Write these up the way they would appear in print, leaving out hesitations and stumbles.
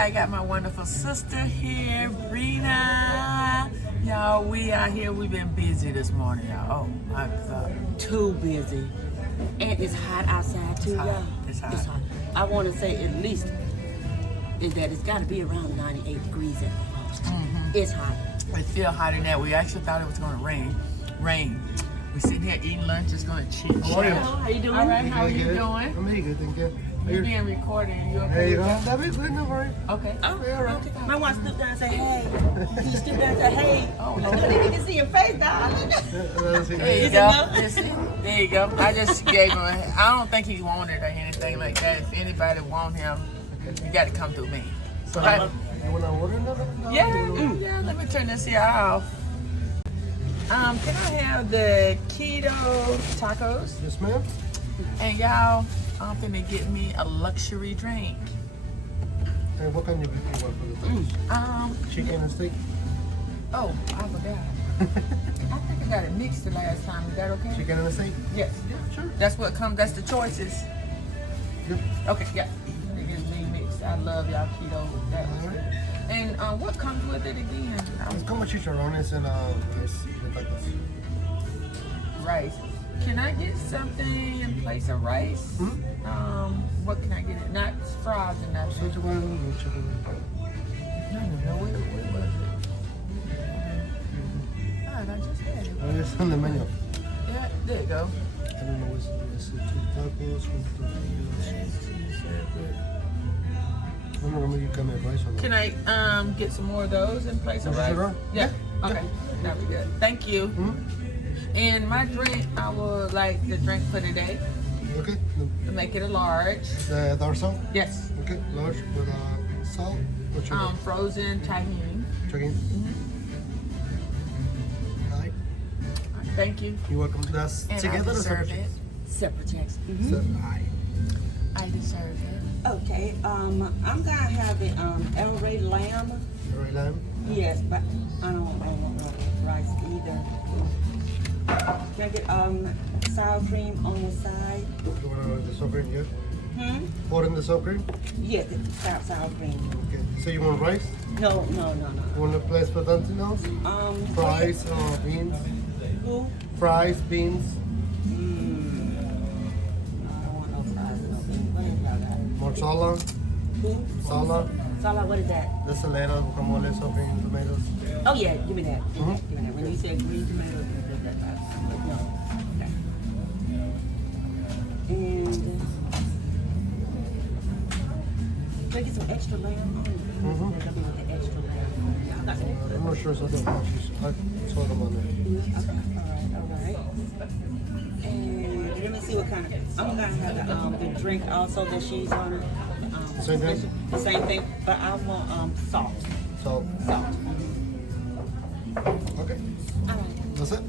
I got my wonderful sister here, Brina. Y'all, we out here. We've been busy this morning, y'all. Oh my God. Too busy. And it's hot outside too, y'all. It's hot. I want to say at least is that it's got to be around 98 degrees at the most. It's hot. It's still hotter than that. We actually thought it was going to rain. We're sitting here eating lunch. It's going to chit chat. How you doing? All right, how are you good. doing? I'm really good, thank you. You're being recorded. You There okay you with go. that? That'd be good, no worry. Okay. Oh, Yeah, all right. My wife stood down and say, hey. He stood down and say, hey. Oh, I no. know they can see your face, darling. There you Is it go. enough? There you go. I just gave him I don't think he wanted or anything like that. If anybody want him, you got to come through me. So, Right. you want to order another? No, Yeah, let me turn this here off. Can I have the keto tacos? Yes, ma'am. And y'all, I'm finna get me a luxury drink. And what kind of beef you want for the tacos? Chicken and steak? Oh, I forgot. I think I got it mixed the last time. Is that okay? Chicken and steak? Yes. Yeah, sure. That's what comes, that's the choices. Yep. Okay, yeah. It gives me mixed. I love y'all keto. That was good. And what comes with it again? It's como chicharrones and rice with tacos. Rice. Can I get something in place of rice? What can I get? It not fries and nothing. Which one? No. Where was it? God, I just had it. Oh, it's on the menu. Yeah, there you go. I don't know, it's two tacos, one tortillas. I don't know, maybe you can make rice or not. Can I get some more of those in place of rice? Sure. Yeah. Okay. That'd be good. Thank you. And my drink, I would like the drink for today Okay. to make it a large. The dorsal? Yes. Okay, large with salt or sugar? Frozen tahini. Chicken. Aye. Thank you. You're welcome. That's And together I or deserve separate? it. Separate checks. Aye. I deserve it. Okay, I'm gonna have the El Rey lamb. Roy lamb. Yes, but I don't want rice either. Can I get sour cream on the side? You want the sour cream, yeah? Pour in the sour cream? Yes, the sour cream. Okay. So you want rice? No. You want a place for dantinos? Fries or beans? Who? Fries, beans, I don't want no fries, no beans. What is that? mozzarella, Who? salad. Salad, what is that? The salada, guacamole, sour cream, tomatoes. Oh yeah, give me that. Mhm. Give me that. When you said green tomatoes, no. Okay. And can I get some extra lamb? Mhm. Let me get the extra lamb. Okay. I'm not sure, so I saw them on there. All right. And let me see what kind of. I'm gonna have the drink also that she's on it. Same thing? The same thing, but I want salt. So, Salt. okay. All right. That's it.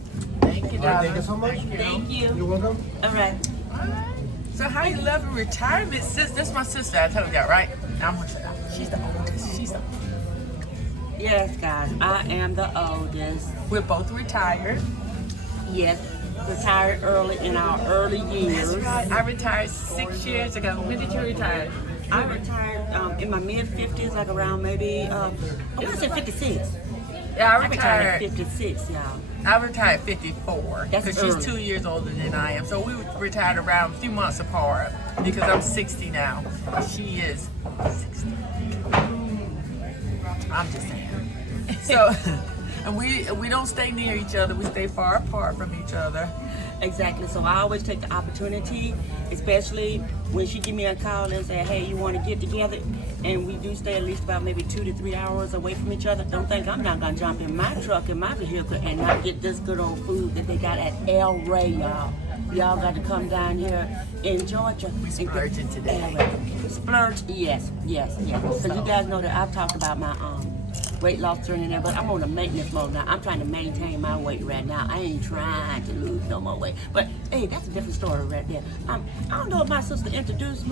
Thank you, All right, darling. thank you so much. Thank you. You're welcome. All right. So how you loving retirement? Sis, this is my sister. I told y'all, right? She's the oldest. She's the. Yes, guys, I am the oldest. We're both retired. Yes, retired early in our early years. That's right. I retired 6 years ago. When did you retire? I retired in my mid 50s, like around maybe I want to say 56. Yeah, I I retired retired. at 56, y'all. I retired 54 That's because she's early. 2 years older than I am. So we retired around a few months apart because I'm 60 now. She is 60. I'm just saying. So, and we don't stay near each other. We stay far apart from each other. Exactly. So I always take the opportunity, especially when she give me a call and say, "Hey, you want to get together?" And we do stay at least about maybe 2 to 3 hours away from each other. Don't think I'm not gonna jump in my truck in my vehicle and not get this good old food that they got at El Rey, y'all. Y'all got to come down here in Georgia. We splurging today. El Rey. Splurge, yes. Because you guys know that I've talked about my weight loss journey there, but I'm on a maintenance mode now. I'm trying to maintain my weight right now. I ain't trying to lose no more weight. But hey, that's a different story right there. I don't know if my sister introduced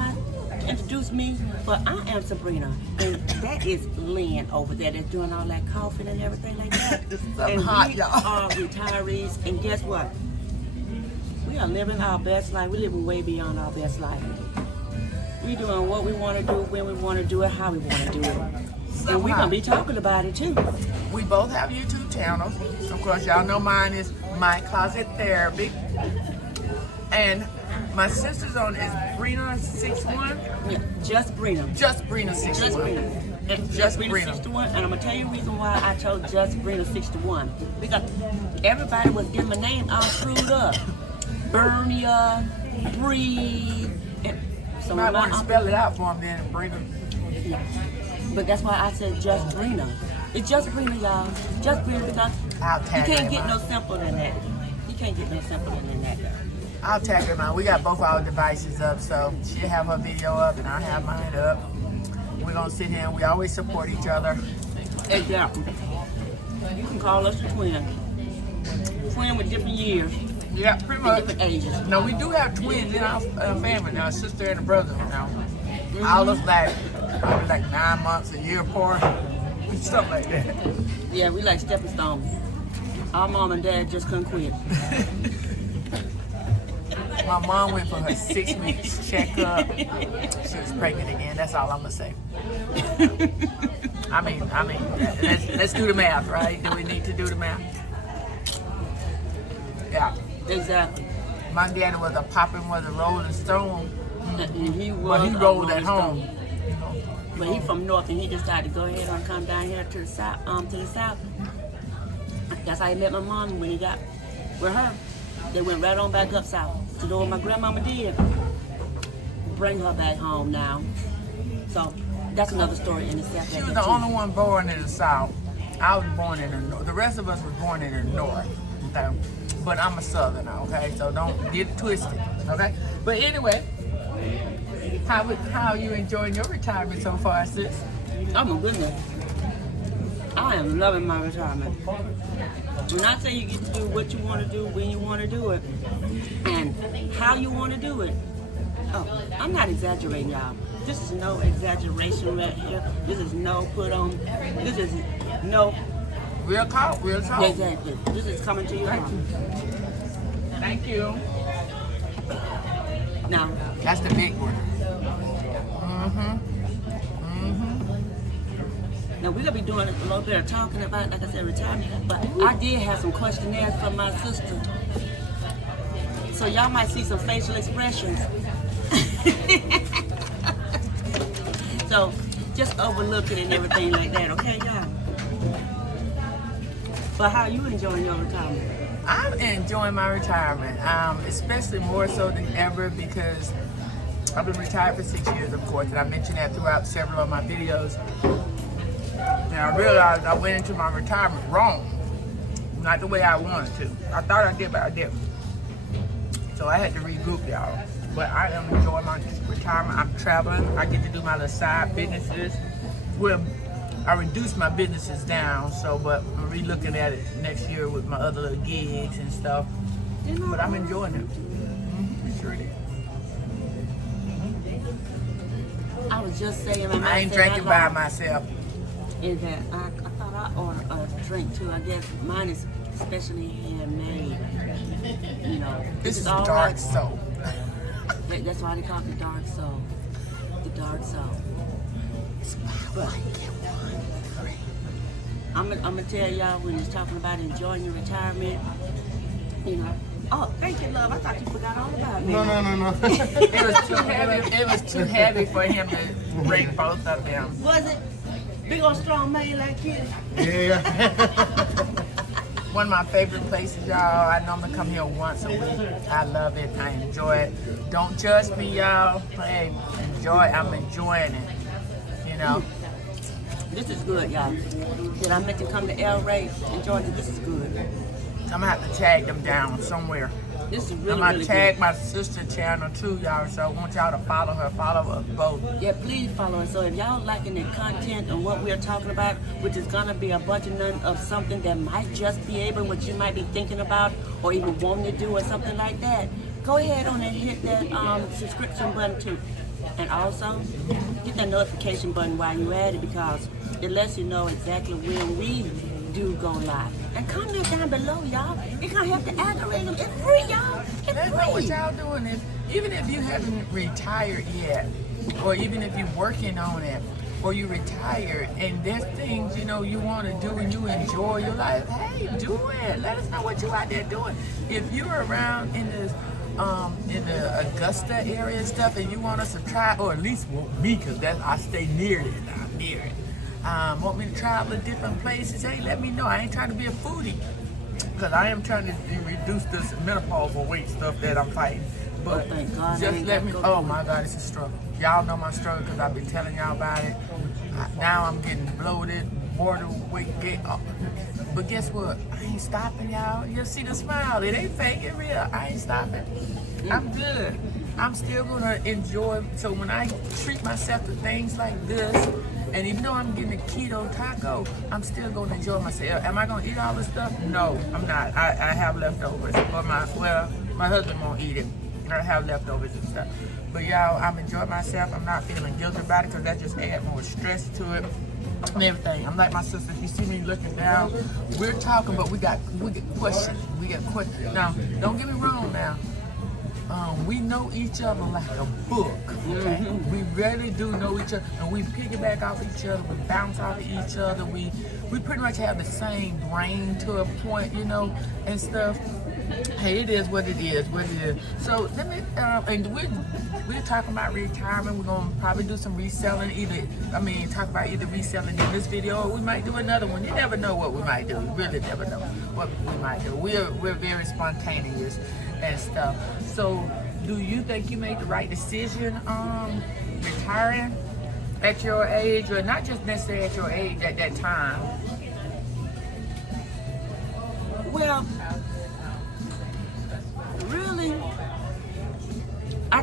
me, but I am Sabrina, and that is Lynn over there that's doing all that coughing and everything like that. It's something And hot, we y'all. are retirees, and guess what? We are living our best life. We're living way beyond our best life. We doing what we want to do, when we want to do it, how we want to do it. So And we're going to be talking about it too. We both have YouTube channels. Of course, y'all know mine is My Closet Therapy. And my sister's on is Brina61. Yeah, just Brina. Just Brina61. Just Brina. And Just Brina Brina. 61. And I'm going to tell you the reason why I chose Just Brina 61. Because everybody was getting my name all screwed up. Bernia, Bree. So You might when my want to uncle- spell it out for him then, Brina. Yeah. But that's why I said Just Brina. It's Just Brina, y'all. Just Brina because I'll you tag can't her get in no mine. simpler than that. You can't get no simpler than that. I'll tag her in mine. We got both our devices up, so she'll have her video up and I'll have mine up. We're going to sit here and we always support each other. Exactly. You can call us a twin. Twin with different years Yeah, pretty and much. different ages. No, we do have twins in our family now, a sister and a brother now. All of like, probably like 9 months, a year apart, stuff like that. Yeah, we like stepping stones. Our mom and dad just couldn't quit. My mom went for her 6 weeks checkup. She was pregnant again. That's all I'm gonna say. I mean, let's do the math, right? Do we need to do the math? Yeah. Exactly. My daddy was a popping, was a rolling stone, And he was but he a rolled at Rolling home. Stone. But he from north and he decided to go ahead and come down here to the south. That's how he met my mom when he got with her. They went right on back up south to do what my grandmama did. Bring her back home now. So that's another story in itself. She was the only one born in the South. I was born in the North. The rest of us were born in the North. Okay? But I'm a Southerner, okay? So don't get it twisted, okay? But anyway, how are you enjoying your retirement so far, sis? Oh my goodness. I am loving my retirement. When I say you get to do what you want to do, when you want to do it, and how you want to do it. Oh, I'm not exaggerating, y'all. This is no exaggeration right here. This is no put on. This is no. Real talk, real talk. Exactly. This is coming to you. Thank you. Now, That's the big one. now we're gonna be doing a little bit of talking about, like I said, retirement. But I did have some questionnaires from my sister, so y'all might see some facial expressions. So just overlook it and everything like that, okay, y'all? But how you enjoying your retirement? I'm enjoying my retirement, especially more so than ever because I've been retired for 6 years, of course, and I mentioned that throughout several of my videos. And I realized I went into my retirement wrong, not the way I wanted to. I thought I did, but I didn't. So I had to regroup, y'all. But I am enjoying my retirement. I'm traveling. I get to do my little side businesses. Well, I reduced my businesses down, but I'm re-looking at it next year with my other little gigs and stuff. But I'm enjoying it. Sure is. I was just saying, I ain't drinking by myself. Is that I thought I ordered a drink too. I guess mine is specially handmade. You know, This is all dark right. soul. That's why they call it the dark soul. The dark soul. But I'm gonna tell y'all when it's talking about enjoying your retirement. You know. Oh, thank you, love. I thought you forgot all about me. No. It was too heavy. It was too heavy for him to bring both of them. Was it? Big old strong man like you. Yeah. One of my favorite places, y'all. I normally come here once a week. I love it. I enjoy it. Don't judge me, y'all. Hey, enjoy. I'm enjoying it. You know. This is good, y'all. Did I meant to come to El Rey and Georgia? This is good. I'm gonna have to tag them down somewhere. This is I'm really, gonna really tag good. my sister channel too, y'all. So I want y'all to follow her. Follow us both. Yeah, please follow us. So if y'all liking the content and what we're talking about, which is gonna be a bunch of something that might just be able, what you might be thinking about or even wanting to do or something like that, go ahead on and hit that subscription button too. And also, hit that notification button while you're at it because it lets you know exactly when we do go live. And comment down below, y'all. It's gonna help the algorithm. It's free, y'all. It's That's not what free. y'all doing. Even if you haven't retired yet, or even if you're working on it, or you retired, and there's things, you know, you want to do and you enjoy your life, hey, do it. Let us know what you out there doing. If you're around in the Augusta area and stuff, and you want us to try, or at least want me, because I stay near it, I'm near it. Want me to travel to different places, hey, let me know. I ain't trying to be a foodie, because I am trying to reduce this menopausal weight stuff that I'm fighting. But thank God, just let me, oh my God, it's a struggle. Y'all know my struggle because I've been telling y'all about it. Now I'm getting bloated, borderweight, but guess what? I ain't stopping, y'all. You see the smile, it ain't fake, it's real. I ain't stopping. I'm good. I'm still gonna enjoy, so when I treat myself to things like this, and even though I'm getting a keto taco, I'm still gonna enjoy myself. Am I gonna eat all this stuff? No, I'm not. I have leftovers, but my husband won't eat it. I have leftovers and stuff. But y'all, I'm enjoying myself. I'm not feeling guilty about it because that just adds more stress to it and everything. I'm like my sister. If you see me looking down, we're talking, but we got questions. We got questions. Now, don't get me wrong now. We know each other like a book, okay? Mm-hmm. We really do know each other, and we piggyback off each other, we bounce off of each other, we pretty much have the same brain to a point, you know, and stuff. Hey, it is what it is, So let me, and we're talking about retirement. We're gonna probably do some reselling, talk about either reselling in this video, or we might do another one. You never know what we might do. You really never know what we might do. We're very spontaneous and stuff. So, do you think you made the right decision retiring at your age, or not just necessarily at your age at that time? Well, really, I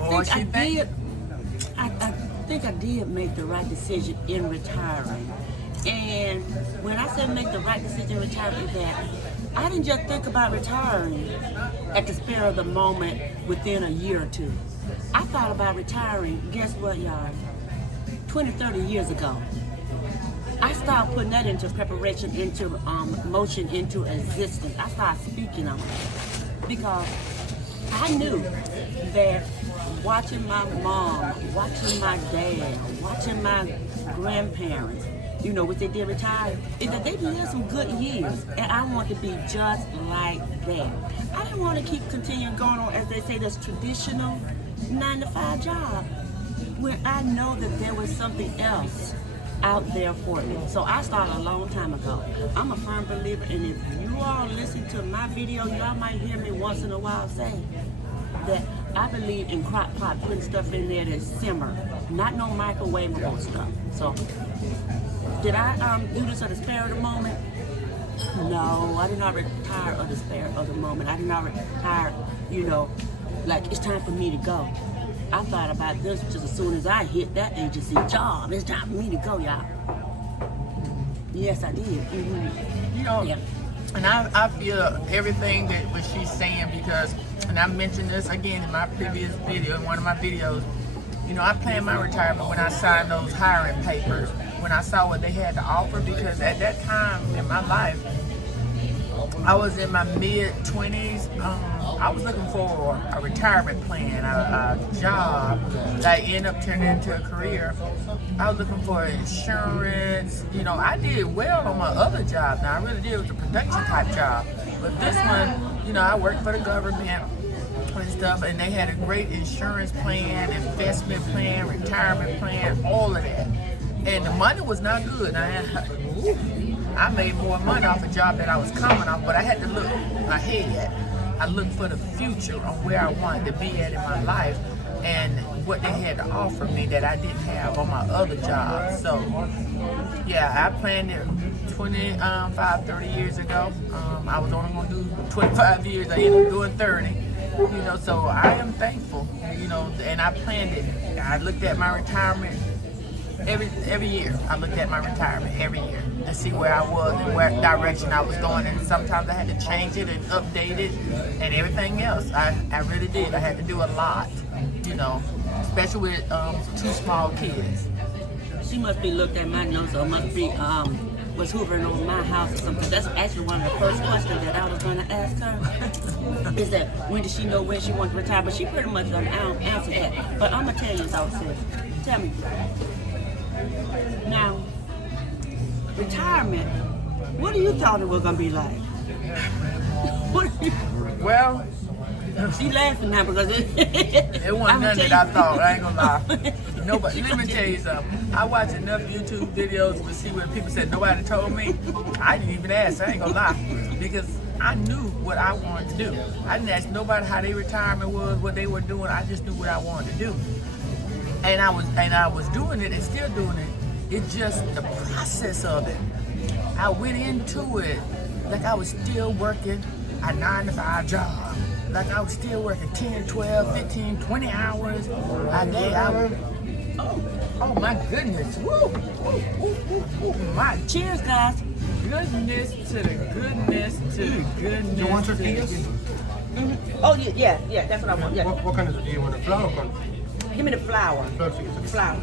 think I did make the right decision in retiring. And when I said make the right decision in retiring, that I didn't just think about retiring at the spur of the moment within a year or two. I thought about retiring, guess what, y'all? 20, 30 years ago. I started putting that into preparation, into motion, into existence. I started speaking on it because I knew that watching my mom, watching my dad, watching my grandparents, you know, what they did retire, is that they lived some good years. And I want to be just like that. I didn't want to keep continuing going on, as they say, this traditional 9-to-5 job, where I know that there was something else out there for me. So I started a long time ago. I'm a firm believer, and if you all listen to my video, y'all might hear me once in a while say that I believe in crock pot, putting stuff in there to simmer, not no microwavable stuff. So did I do this at the spur of the moment? No, I did not retire at the spur of the moment. I did not retire, you know, like it's time for me to go. I thought about this just as soon as I hit that agency job. It's time for me to go, y'all. Yes, I did. Mm-hmm. You know, yeah. And I feel everything that what she's saying, because, and I mentioned this again in my previous video, in one of my videos, you know, I planned my retirement when I signed those hiring papers, when I saw what they had to offer, because at that time in my life, I was in my mid-20s. I was looking for a retirement plan, a job that ended up turning into a career. I was looking for insurance. You know, I did well on my other job. Now, I really did. It was a production type job. But this one, you know, I worked for the government and stuff, and they had a great insurance plan, investment plan, retirement plan, all of that. And the money was not good. I made more money off a job that I was coming off, but I had to look ahead. I looked for the future on where I wanted to be at in my life and what they had to offer me that I didn't have on my other job. So, yeah, I planned it 30 years ago. I was only going to do 25 years. I ended up doing 30. You know, so I am thankful, you know, and I planned it. I looked at my retirement every year. I looked at my retirement every year to see where I was and what direction I was going, and sometimes I had to change it and update it and everything else. I really did. I had to do a lot, you know, especially with 2 small kids. She must be looked at my notes, or must be was hoovering over my house or something. That's actually one of the first questions that I was going to ask her. Is that when did she know when she wanted to retire? But she pretty much answered that. But I'm gonna tell you though, sis, tell me. Now, retirement, what do you thought it was gonna be like? What do you, Well, she laughing now because it wasn't nothing that I thought. I ain't gonna lie. Nobody. Let me tell you something. I watch enough YouTube videos to see what people said. Nobody told me. I didn't even ask. I ain't gonna lie, because I knew what I wanted to do. I didn't ask nobody how their retirement was, what they were doing. I just knew what I wanted to do, and I was doing it and still doing it. It's just the process of it. I went into it like I was still working a 9-to-5 job. Like I was still working 10, 12, 15, 20 hours a day. Oh my goodness. Woo, woo, woo, woo, woo. My cheers, guys. goodness to the goodness to the goodness. You want to the tortillas? goodness. Oh yeah, that's what I want. Yeah. What kind of tortilla? You want the flour corn? Give me the flour. Flour tortillas. Flour.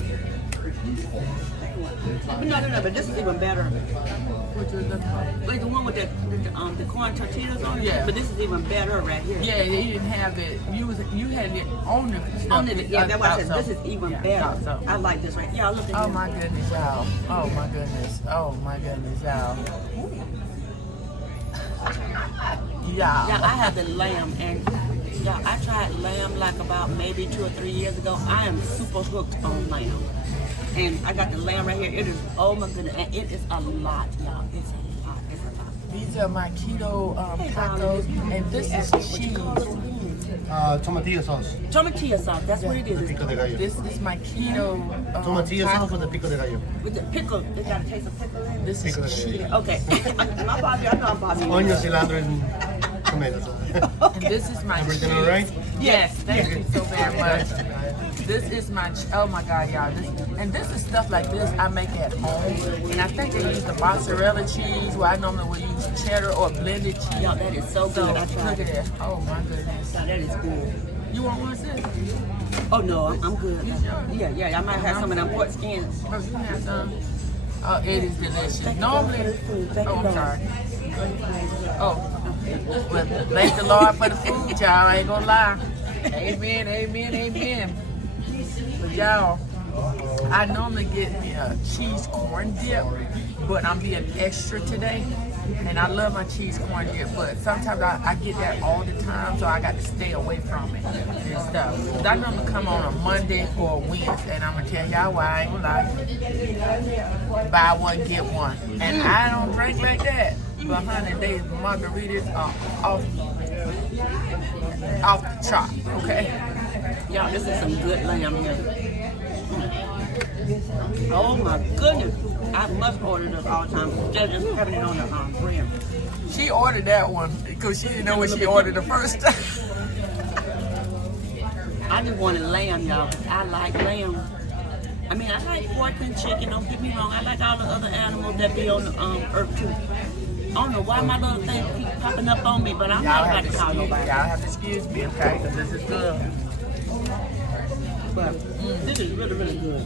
But no, but this is even better. Which is the Wait, the one with the corn tortillas on it? Yeah. But this is even better right here. yeah, you didn't have it. You had it on the stuff. On the, yeah, that's why I said so. this is even Yeah, better. so. I like this right. Yeah, look at Oh this. my goodness, y'all. Oh my goodness. Oh my goodness, y'all. Yeah, Y'all. I have the lamb, and yeah, I tried lamb like about maybe 2 or 3 years ago. I am super hooked on lamb, and I got the lamb right here. It is, oh my goodness, and it is a lot, y'all. It's a lot. It's a lot. These are my keto tacos, and this is cheese. Tomatillo sauce. Tomatillo sauce. That's what it The is. pico de gallo. This is my keto Tomatillo taco. sauce with the pico de gallo. With the pickle, they got a taste of pickle in it. This Pico de is gallo. cheese. Okay, my Bobby, I know I'm Bobby. Onion, cilantro, and tomato sauce. And this is my Everything cheese. all right? Yes, thank you so very much. This is my, oh my God, y'all. This is stuff like this I make at home. And I think they use the mozzarella cheese, where I normally would use cheddar or blended cheese. Y'all, that is so So good. I look tried at it. that. Oh my goodness. Now, that is good. You want one, sis? Oh no, I'm good. You sure? Yeah, I might have some of them pork skins. Oh, you can have some. Oh, it is delicious. Normally, oh, I'm sorry. Oh, well, thank the Lord for the food, y'all. I ain't gonna lie. Amen, amen, amen. But y'all, I normally get me a cheese corn dip, but I'm being extra today. And I love my cheese corn dip, but sometimes I get that all the time, so I got to stay away from it and stuff. 'Cause I normally come on a Monday or a Wednesday, and I'm gonna tell y'all why. I ain't gonna lie. Buy one, get one. And I don't drink like that. But honey, they margaritas are off the chart, okay? Y'all, this is some good lamb here. Oh my goodness. I must order this all the time. Instead of just having it on the bread. She ordered that one because she didn't know what she ordered the first time. I just wanted lamb, y'all. I like lamb. I mean, I like pork and chicken, don't get me wrong. I like all the other animals that be on the earth too. I don't know why my little thing keep popping up on me, but I'm not about to call nobody. Y'all have to excuse me, okay? Because this is good. But this is really, really good.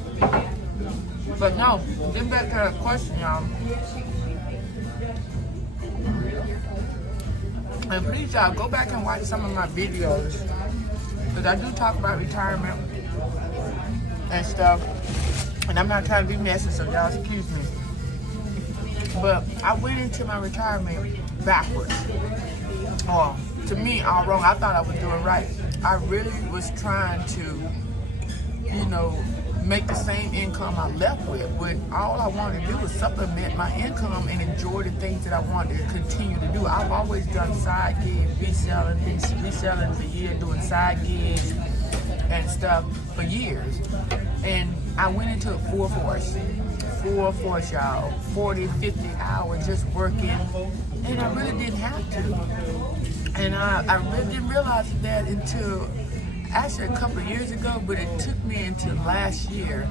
But no, getting back to the question, y'all. And please, y'all, go back and watch some of my videos. Because I do talk about retirement and stuff. And I'm not trying to be messy, so y'all excuse me. But I went into my retirement backwards. To me, all wrong. I thought I was doing right. I really was trying to, make the same income I left with. When all I wanted to do was supplement my income and enjoy the things that I wanted to continue to do. I've always done side gigs, reselling for years, doing side gigs and stuff for years. And I went into it full force, y'all. 40, 50 hours just working. And I really didn't have to. And I really didn't realize that until actually a couple of years ago, but it took me until last year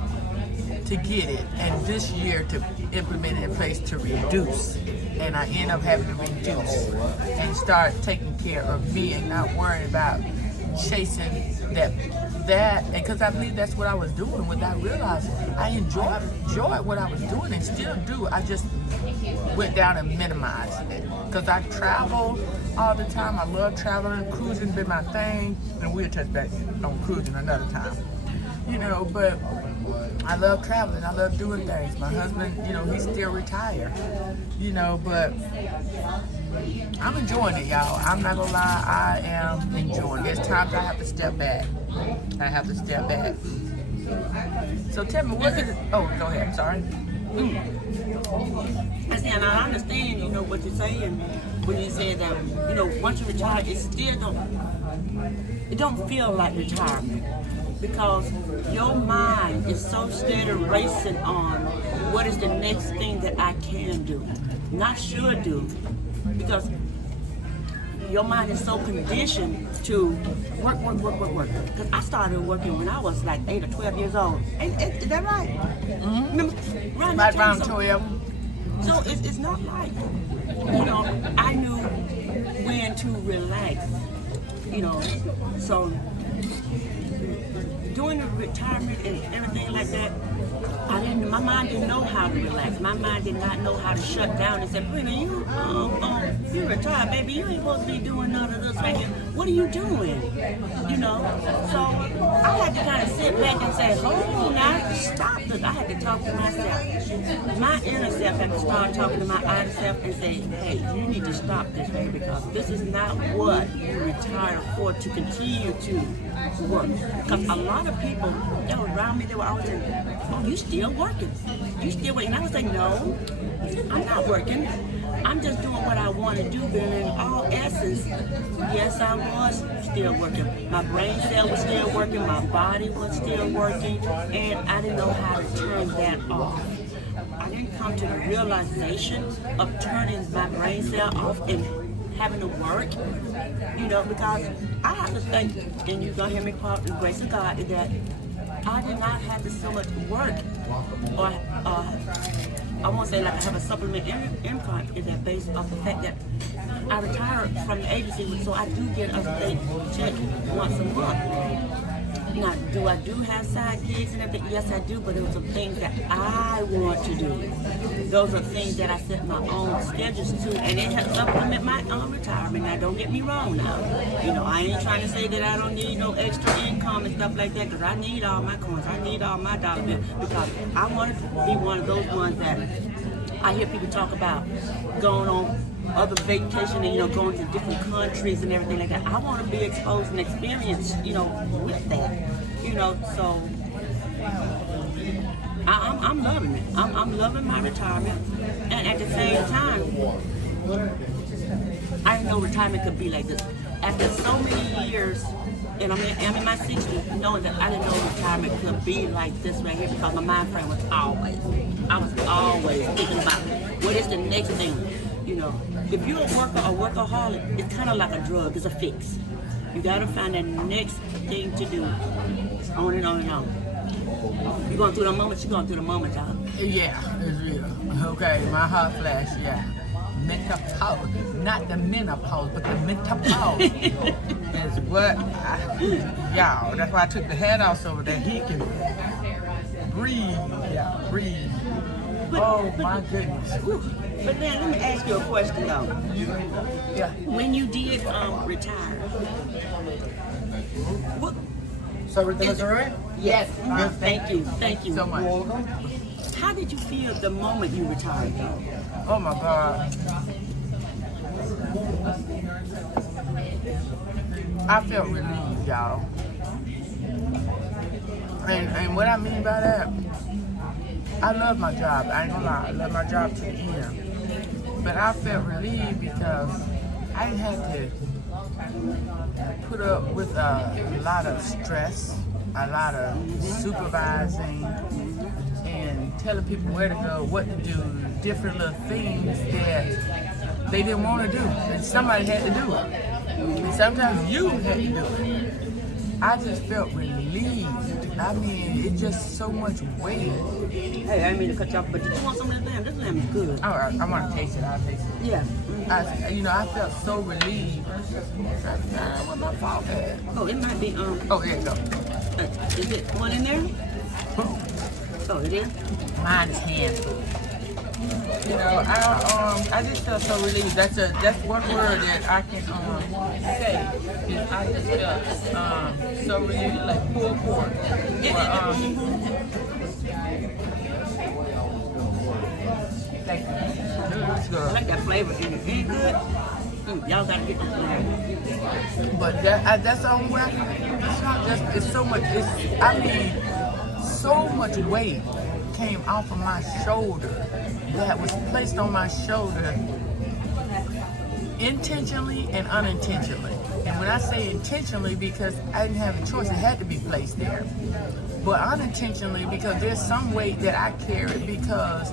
to get it, and this year to implement it in place to reduce. And I end up having to reduce and start taking care of me and not worrying about chasing that, and because I believe that's what I was doing without realizing. I enjoyed what I was doing and still do. I just went down and minimized it because I travel all the time. I love traveling. Cruising been my thing, and we'll touch back on cruising another time. you know, but I love traveling. I love doing things. My husband, you know, he's still retired, you know, but I'm enjoying it, y'all. I'm not gonna lie, I am enjoying it. There's times I have to step back. I have to step back. So tell me, what is it? Oh, go ahead. I'm sorry. I see, and I understand, you know, what you're saying when you say that, you know, once you retire, it don't feel like retirement because your mind is so steady racing on what is the next thing that I can do, not should do, because your mind is so conditioned to work. Because I started working when I was like 8 or 12 years old. Is that right? Mm-hmm. Remember, Right around 12. So it's not like, you know, I knew when to relax, you know. So during the retirement and everything like that, my mind didn't know how to relax. My mind did not know how to shut down and say, Brenda, you retired, baby. You ain't supposed to be doing none of this right here. What are you doing? You know? So I had to kind of sit back and say, hold on now, stop this. I had to talk to myself. My inner self had to start talking to my outer self and say, hey, you need to stop this, baby, because this is not what you retired for, to continue to work. Because a lot of people that were around me, they were always saying, oh, you still working. You still working. And I was like, no, I'm not working. I'm just doing what I want to do. But in all essence, yes, I was still working. My brain cell was still working. My body was still working. And I didn't know how to turn that off. I didn't come to the realization of turning my brain cell off and having to work, you know, because I have to think, and you're going to hear me call the grace of God, that I did not have to so much work, or I won't say like I have a supplement income, is that based off the fact that I retired from the agency, so I do get a state check once a month. Now, do I do have side gigs and everything? Yes, I do, but those are things that I want to do. Those are things that I set my own schedules to, and it has supplement my own retirement. Now, don't get me wrong now. You know, I ain't trying to say that I don't need no extra income and stuff like that, because I need all my coins. I need all my dollar bills, because I want to be one of those ones that I hear people talk about going on other vacation and, you know, going to different countries and everything like that. I want to be exposed and experienced, you know, with that, you know, so I'm loving it. I'm loving my retirement, and at the same time, I didn't know retirement could be like this. After so many years, and I'm in my 60s, knowing that I didn't know retirement could be like this right here, because my mind frame was I was always thinking about what is the next thing. You know, if you're a workaholic, it's kind of like a drug. It's a fix. You got to find the next thing to do. On and on and on. You're going through the moments, you're going through the moments, y'all. Yeah, it's real. Okay, my hot flash, yeah. Menopause, not the menopause, but the menopause is what y'all, that's why I took the hat off so that he can breathe, yeah, breathe. Oh my goodness. But then let me ask you a question though. Yeah. When you did retire, what? So everything is all right? Yes. Thank you So much. How did you feel the moment you retired though? Oh my God. I felt relieved, y'all. And what I mean by that, I love my job. I ain't gonna lie, I love my job to the end. But I felt relieved because I didn't have to put up with a lot of stress, a lot of supervising, and telling people where to go, what to do, different little things that they didn't want to do, and somebody had to do it. And sometimes you had to do it. I just felt relieved. I mean, it's just so much weight. Hey, I didn't mean to cut you off, but did you want some of this lamb? This lamb is good. Oh, I want to taste it. I'll taste it. Yeah. I felt so relieved. What my fault at? Oh, it might be, Oh, there you go. is it one in there? Oh, it is? Mine is handful. You know, I just felt so relieved. That's one word that I can say. Is I just felt so really like pulled pork. Thank you. It's I good. like that flavor in it. Ain't good? Y'all gotta get this flavor. But that's the only way. It's not just. It's so much. I mean, so much weight came off of my shoulder that was placed on my shoulder intentionally and unintentionally. And when I say intentionally, because I didn't have a choice, it had to be placed there. But unintentionally, because there's some weight that I carry because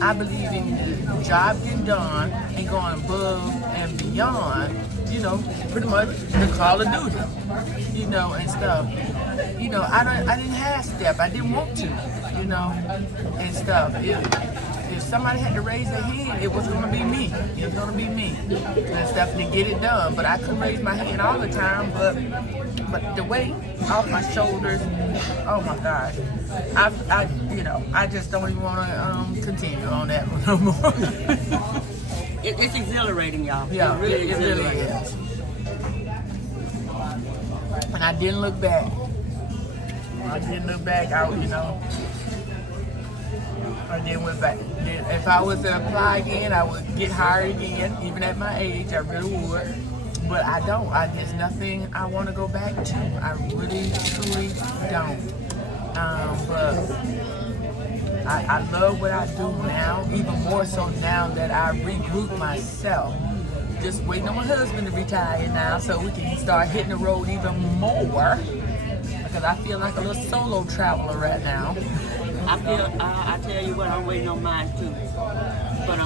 I believe in the job getting done and going above and beyond, you know, pretty much the Call of Duty, you know, and stuff. You know, I didn't half step. I didn't want to, you know, and stuff. If somebody had to raise their hand, it was going to be me. It was going to be me and stuff to get it done. But I couldn't raise my hand all the time. But the weight off my shoulders, oh my gosh, I just don't even want to continue on that one no more. It's exhilarating, y'all. Yeah, It really it really exhilarating. is. And I didn't look back. I didn't look back out, you know. I then went back. If I was to apply again, I would get hired again, even at my age, I really would. But I don't. There's nothing I want to go back to. I really, truly don't. But I love what I do now, even more so now that I regroup myself. Just waiting on my husband to retire now so we can start hitting the road even more. Because I feel like a little solo traveler right now. I tell you what, I'm waiting on mine too. But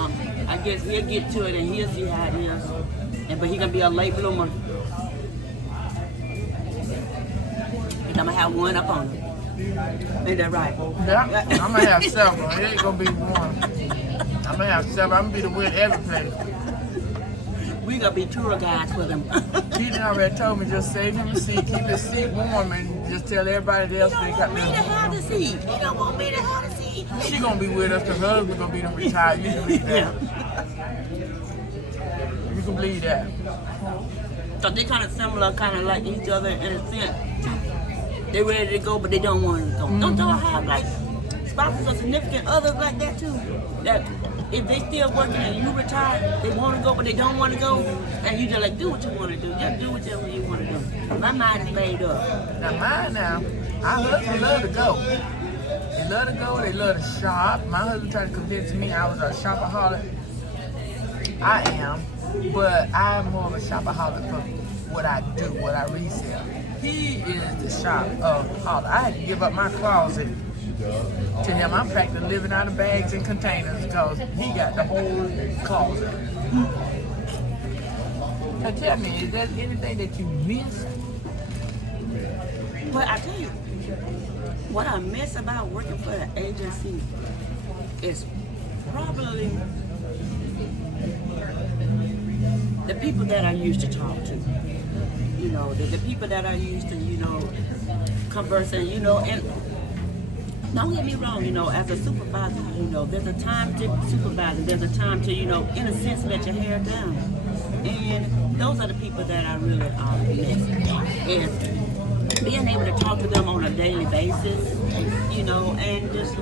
I guess he'll get to it and he'll see how it is. But he gonna be a late bloomer. And I'm gonna have one up on him. Ain't that right? Yeah, I'm gonna have several. It ain't gonna be one. I'm gonna have several. I'm gonna be the win every place. We gonna be tour guides for them. He done already told me just save him a seat, keep his seat warm, and just tell everybody else they got me to have the seat. He don't want me to have the seat. She gonna be with us because her husband gonna be the retired. You can believe that. You can believe that. So they kind of similar, kind of like each other in a sense. They ready to go, but they don't want to go. Don't y'all have like spouses or significant others like that too? That if they still working and you retire, they want to go, but they don't want to go, and you just like do what you want to do. Just do whatever you want to do. My mind is made up. Now mine now, our husband love to go. They love to go, they love to shop. My husband tried to convince me I was a shopaholic. I am, but I'm more of a shopaholic for what I do, what I resell. He is the shopaholic. I had to give up my closet to him. I'm practically living out of bags and containers because he got the whole closet. Now tell me, is there anything that you missed? But I tell you, what I miss about working for the agency is probably the people that I used to talk to. You know, the people that I used to, you know, conversing, you know, and don't get me wrong, you know, as a supervisor, you know, there's a time to supervise and there's a time to, you know, in a sense, let your hair down. And those are the people that I really miss. And being able to talk to them on a daily basis, you know, and just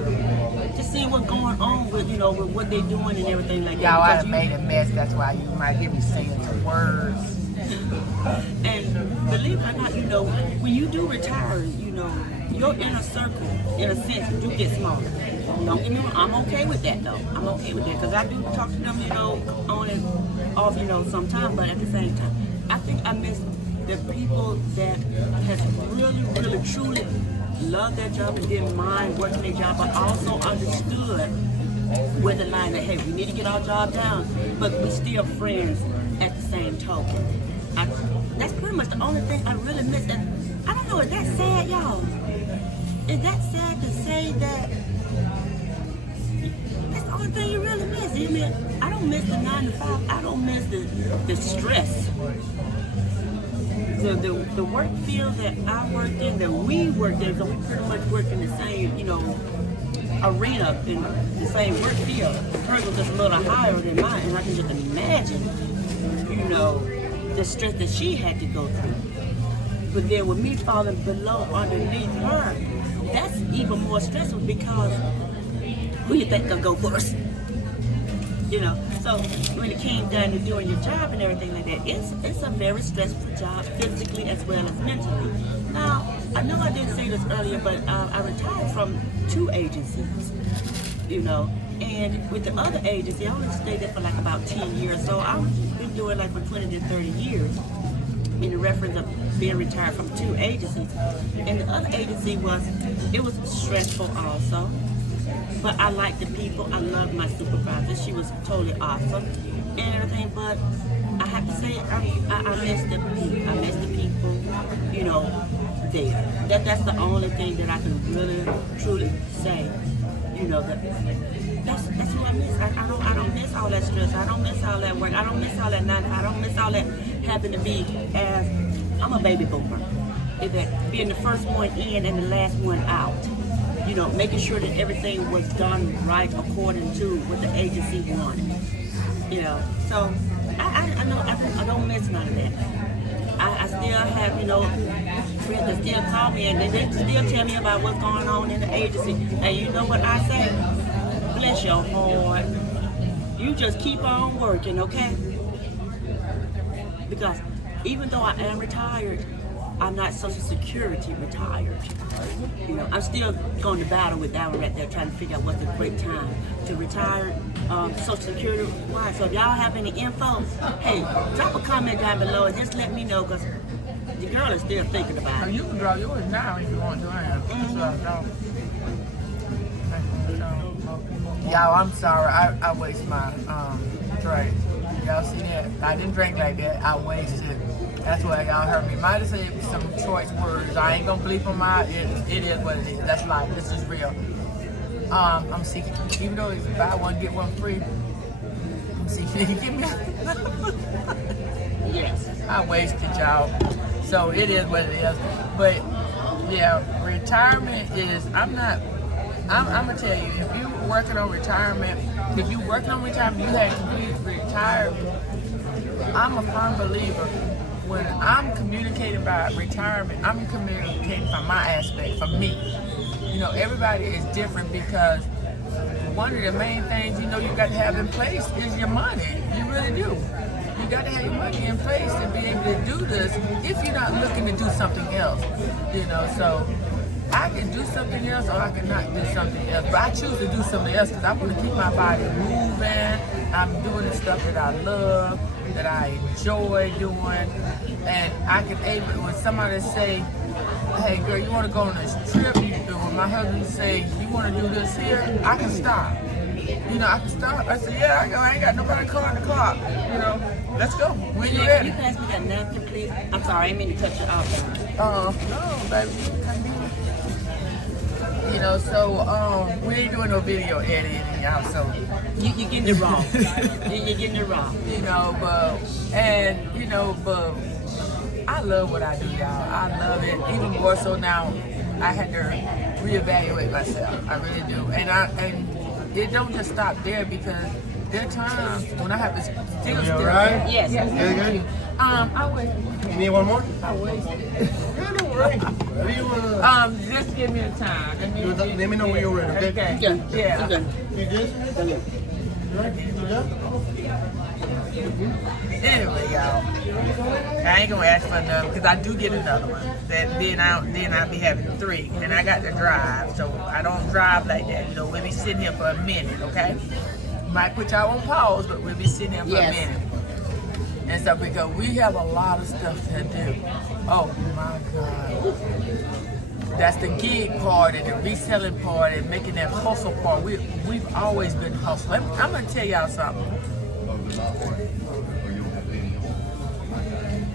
see what's going on with, you know, with what they're doing and everything like that. Y'all, I Because done made a mess. That's why you might hear me singing some words. And believe it or not, you know, when you do retire, you know, your inner circle, in a sense, do get smaller. Don't get me wrong, I'm okay with that though. I'm okay with that because I do talk to them, you know, on and off, you know, sometimes. But at the same time, I think I miss the people that has really, really, truly loved their job and didn't mind working their job, but also understood with the line that, hey, we need to get our job down, but we still friends at the same token. That's pretty much the only thing I really miss. And I don't know, is that sad, y'all? Is that sad to say that that's the only thing you really miss, isn't it? I don't miss the 9 to 5. I don't miss the stress. The work field that I worked in, that we worked in, so we pretty much worked in the same, you know, arena, in the same work field. Hers was just a little higher than mine, and I can just imagine, you know, the stress that she had to go through. But then with me falling below underneath her, that's even more stressful because who you think gonna go first? You know, so when it came down to doing your job and everything like that, it's a very stressful job, physically as well as mentally. Now, I know I didn't say this earlier, but I retired from 2 agencies, you know, and with the other agency, I only stayed there for like about 10 years, so I've been doing like for 20 to 30 years in the reference of being retired from 2 agencies. And the other agency was stressful also. But I liked the people. I loved my supervisor. She was totally awesome and everything. But I have to say, I miss the people. I miss the people, you know, there. That's the only thing that I can really, truly say. You know, that's who I miss. I don't miss all that stress. I don't miss all that work. I don't miss all that 9 to 5. I don't miss all that having to be as I'm a baby boomer. Is that being the first one in and the last one out. You know, making sure that everything was done right according to what the agency wanted. You know, so I don't miss none of that. I still have, you know, friends that still call me and they still tell me about what's going on in the agency. And you know what I say? Bless your heart. You just keep on working, okay? Because even though I am retired, I'm not Social Security retired. You know, I'm still going to battle with that one right there, trying to figure out what's a great time to retire Social Security. Why? So if y'all have any info, hey, drop a comment down below and just let me know, because the girl is still thinking about it. You can draw yours now if you want to. Y'all, I'm sorry. I waste my drink. Y'all see that? I didn't drink like that. I wasted. That's why y'all heard me. Might have said some choice words. I ain't gonna bleep them out. It is what it is. That's life. This is real. I'm seeking, even though it's buy one get one free. I'm seeking. Give me. Yes. I wasted y'all. So it is what it is. But yeah, retirement is. I'm gonna tell you. If you working on retirement, you had completely retired. I'm a firm believer. When I'm communicating about retirement, I'm communicating from my aspect, from me. You know, everybody is different because one of the main things, you know, you got to have in place is your money. You really do. You got to have your money in place to be able to do this if you're not looking to do something else. You know, so I can do something else or I cannot do something else. But I choose to do something else because I want to keep my body moving. I'm doing the stuff that I love, that I enjoy doing. And I can when somebody say, hey girl, you want to go on this trip? When my husband say, you want to do this here? I can stop. You know, I can stop. I said, yeah, I ain't got nobody calling the clock. You know, let's go. When you ready? Can you pass me that napkin, please? I'm sorry, I didn't mean to cut you off. No, baby. You know, so we ain't doing no video editing, y'all. So you're getting it wrong. You're getting it wrong. You know, but I love what I do, y'all. I love it. Even more so now, I had to reevaluate myself. I really do, and it don't just stop there because there are times when I have to still. Right? Yes. Good. I wait. You need one more? I wasted. Yeah, don't worry. What do you want? Just give me the time. Let me know when you're ready, okay? Yeah. Yeah. Okay. You good? You right? You done? Anyway, y'all, I ain't gonna ask for another because I do get another one. Then I'll be having 3, and I got to drive, so I don't drive like that. You know, we'll be sitting here for a minute, okay? Might put y'all on pause, but we'll be sitting here for a minute. And stuff because we have a lot of stuff to do. Oh my God. That's the gig part and the reselling part and making that hustle part. We've always been hustling. I'm gonna tell y'all something.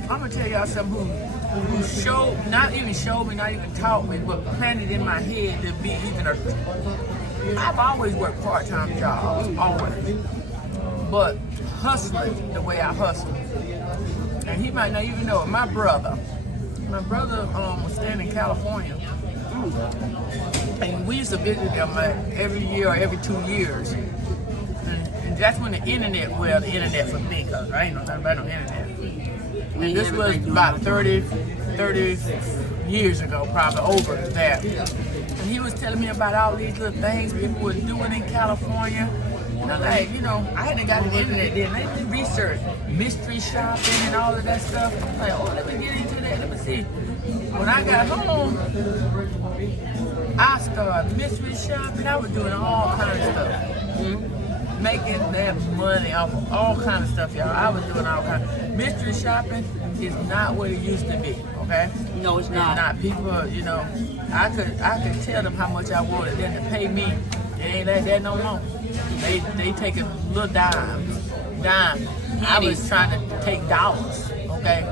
I'm gonna tell y'all something who not even showed me, not even taught me, but planted in my head to be even I've always worked part-time jobs, always. But hustling the way I hustle. And he might not even know it. My brother was staying in California. And we used to visit them every year or every 2 years. And that's when the internet for me, because I ain't know nothing about no internet. And this was about 30 30 years ago, probably over that. And he was telling me about all these little things people were doing in California. And I'm like, you know, I hadn't got the internet then. I did research, mystery shopping and all of that stuff. I'm like, oh, let me get into that. Let me see. When I got home, I started mystery shopping. I was doing all kinds of stuff. Making that money off of all kinds of stuff, y'all. I was doing all kinds. Mystery shopping is not what it used to be, okay? No, it's not. It's not. People, you know, I could tell them how much I wanted them to pay me. It ain't like that no more. They taking little dime. I was trying to take dollars, okay?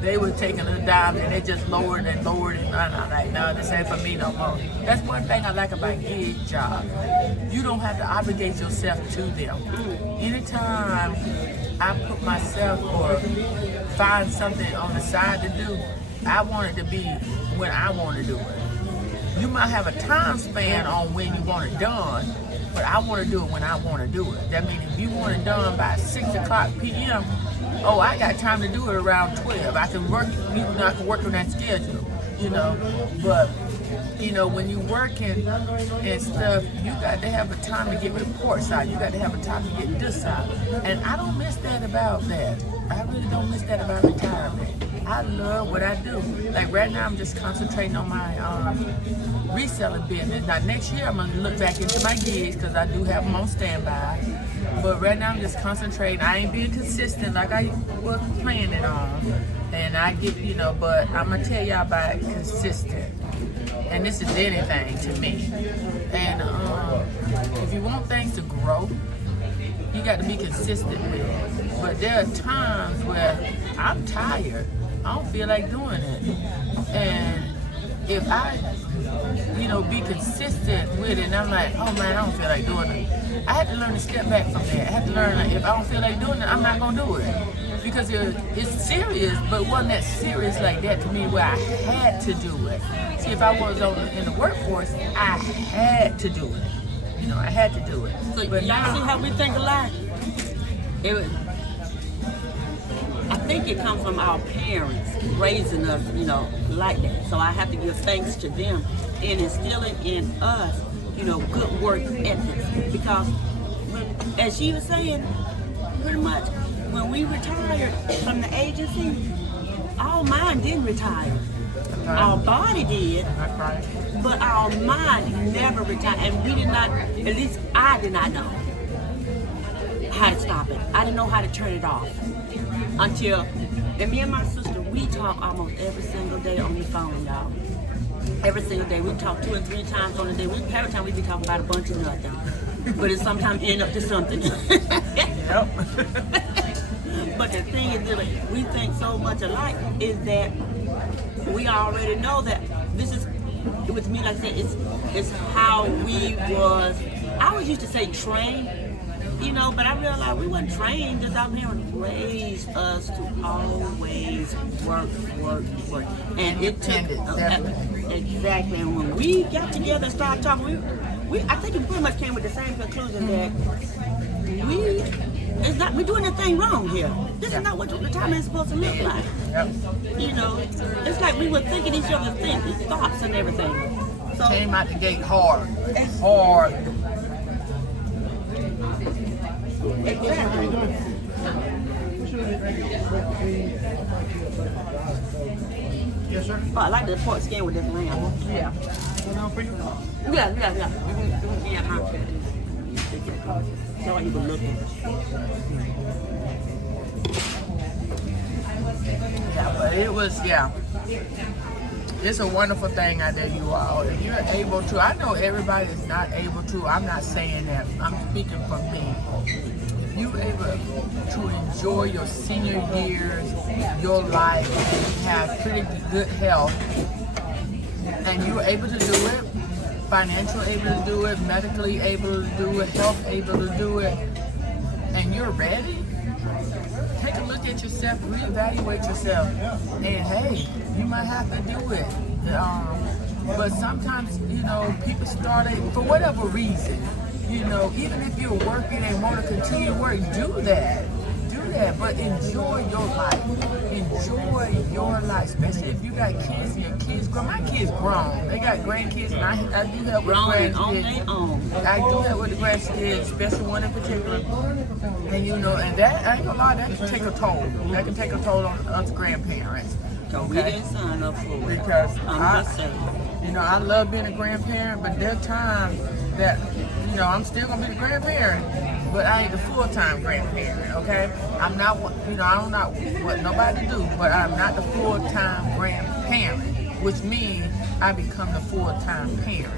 They were taking a dime and they just lowered and lowered and I'm like, no, this ain't for me no more. That's one thing I like about gig jobs. You don't have to obligate yourself to them. Anytime I put myself or find something on the side to do, I want it to be when I want to do it. You might have a time span on when you want it done, but I want to do it when I want to do it. That means if you want it done by 6 o'clock p.m., oh, I got time to do it around 12. I can work, you know, I can work on that schedule, you know. But, you know, when you working and stuff, you got to have a time to get reports out. You got to have a time to get this out. And I don't miss that about that. I really don't miss that about retirement. I love what I do. Like right now, I'm just concentrating on my reselling business. Now next year, I'm gonna look back into my gigs because I do have them on standby. But right now, I'm just concentrating. I ain't being consistent like I was planning on. And I get, you know, but I'm gonna tell y'all about consistent. And this is anything to me. And if you want things to grow, you got to be consistent with it. But there are times where I'm tired. I don't feel like doing it. And if I, you know, be consistent with it, and I'm like, oh man, I don't feel like doing it. I had to learn to step back from that. I had to learn that if I don't feel like doing it, I'm not gonna do it. Because it's serious, but it wasn't that serious like that to me where I had to do it. See, if I was in the workforce, I had to do it. You know, I had to do it. So but y'all now, see how we think alike? I think it comes from our parents raising us, you know, like that. So I have to give thanks to them and instilling in us, you know, good work ethics. Because as she was saying, pretty much when we retired from the agency, our mind didn't retire. Our body did, but our mind never retired. And we did not, at least I did not know how to stop it. I didn't know how to turn it off until, and me and my sister, we talk almost every single day on the phone, y'all. Every single day. We talk 2 and 3 times on the day. Every time we be talking about a bunch of nothing. But it sometimes end up to something. yep. But the thing is that we think so much alike is that we already know that this is, with me, like I said, it's how we was, I always used to say trained, you know, but I realized we weren't trained, just our parents raised us to always work. And it took, exactly, and when we got together and started talking, I think it pretty much came with the same conclusion that we're doing the thing wrong here. This is not what retirement is supposed to look like. Yep. You know, it's like we were thinking each other's thoughts and everything. So Came out the gate hard. Hard. exactly. Yes, sir. Oh, I like the pork skin with this lamb. Yeah. Yeah. Yeah, my so he was looking. Yeah, but it was, yeah. It's a wonderful thing out there, you all. If you're able to, I know everybody is not able to. I'm not saying that. I'm speaking for me. If you're able to enjoy your senior years, your life, have pretty good health, and you're able to do it, financially able to do it, medically able to do it, health able to do it, and you're ready, take a look at yourself, reevaluate yourself, and hey, you might have to do it. But sometimes, you know, people start it for whatever reason. You know, even if you're working and want to continue to work, do that. that, but enjoy your life. Enjoy your life, especially if you got kids and your kids grown. My kids grown. They got grandkids, and I do help with Grown and on grandkids. their own. I do help with the grandkids, especially one in particular. And you know, and that, I ain't gonna lie, that can take a toll. That can take a toll on us grandparents. So we didn't sign up for it. Because I'm just saying. you know, I love being a grandparent, but there are times that, you know, I'm still gonna be the grandparent, but I ain't the full-time grandparent, okay? I'm not, you know, I don't know what nobody do, but I'm not the full-time grandparent, which means I become the full-time parent.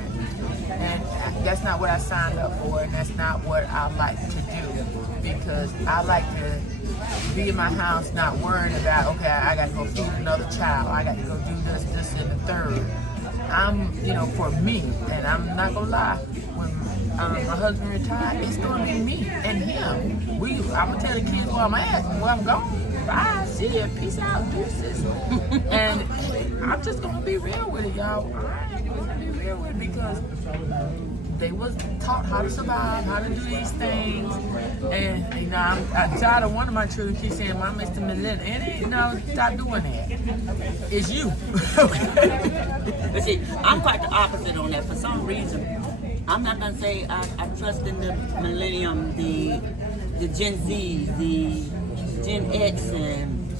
And that's not what I signed up for, and that's not what I like to do, because I like to be in my house not worrying about, okay, I got to go feed another child, I got to go do this, and the third. I'm, you know, for me, and I'm not gonna lie, when my husband retired, it's gonna be me and him. I'm gonna tell the kids where I'm at, where I'm going. Bye, see ya, peace out, deuces. And I'm just gonna be real with it, y'all. I'm just gonna be real with it because they was taught how to survive, how to do these things, and you know, I'm tired of one of my children keep saying, "Mom, it's the millennial," and it ain't, no, stop doing that. It's you. But see, I'm quite the opposite on that. For some reason, I'm not gonna say I trust in the millennium, the Gen Z, the Gen X, and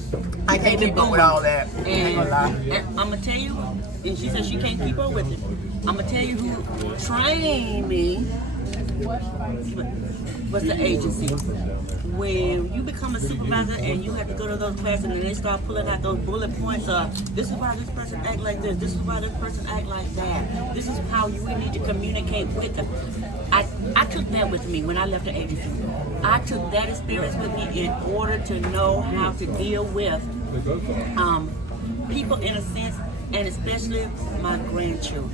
I can't keep up with all that. I ain't gonna lie. And I'm gonna tell you, and she said she can't keep up with it. I'm gonna tell you who trained me was the agency. When you become a supervisor and you have to go to those classes and they start pulling out those bullet points of this is why this person act like this is why this person act like that, this is how you need to communicate with them. I took that with me when I left the agency. I took that experience with me in order to know how to deal with people in a sense, and especially my grandchildren.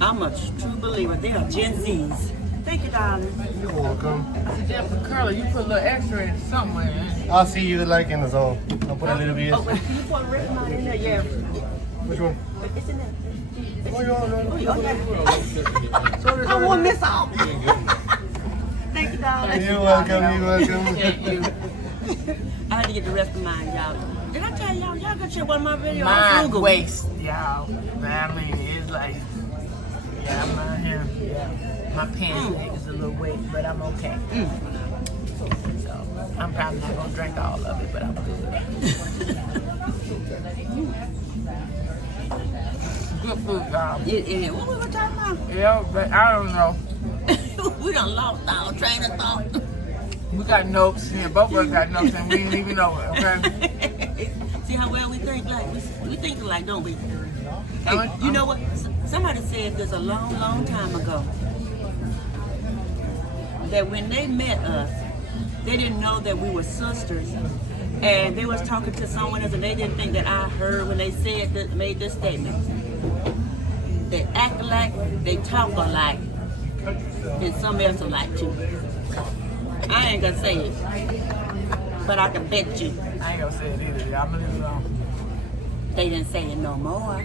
I'm a true believer. They are Gen Zs. Thank you, darling. You're welcome. Jennifer Curler, you put a little extra in somewhere. I'll see you like in the zone. I'll put a little bit. Oh, wait, can you put a red line in there? Yeah. Which one? It's in there. Oh, yeah. I won't miss out. Thank you, darling. You're welcome. You're welcome. I had to get the rest of mine, y'all. Did I tell y'all? Y'all can check one of my videos. Mine waist, y'all. I mean, it's like, yeah, I'm out here. Yeah. My pants leg is a little wet, but I'm okay. So I'm probably not gonna drink all of it, but I'm good. Good food, y'all. Yeah. What we were talking about? Yeah, but I don't know. We done lost our train of thought. We got notes. Yeah, both of us got notes, and we didn't even know it. Okay. See how well we think like we think alike, don't we? Hey, you know what? Somebody said this a long, long time ago. That when they met us, they didn't know that we were sisters, and they was talking to someone else, and they didn't think that I heard when they said that, made this statement. They act alike, they talk alike, and some else alike too. I ain't gonna say it, but I can bet you. I ain't gonna say it either. I'm gonna leave it alone. They didn't say it no more.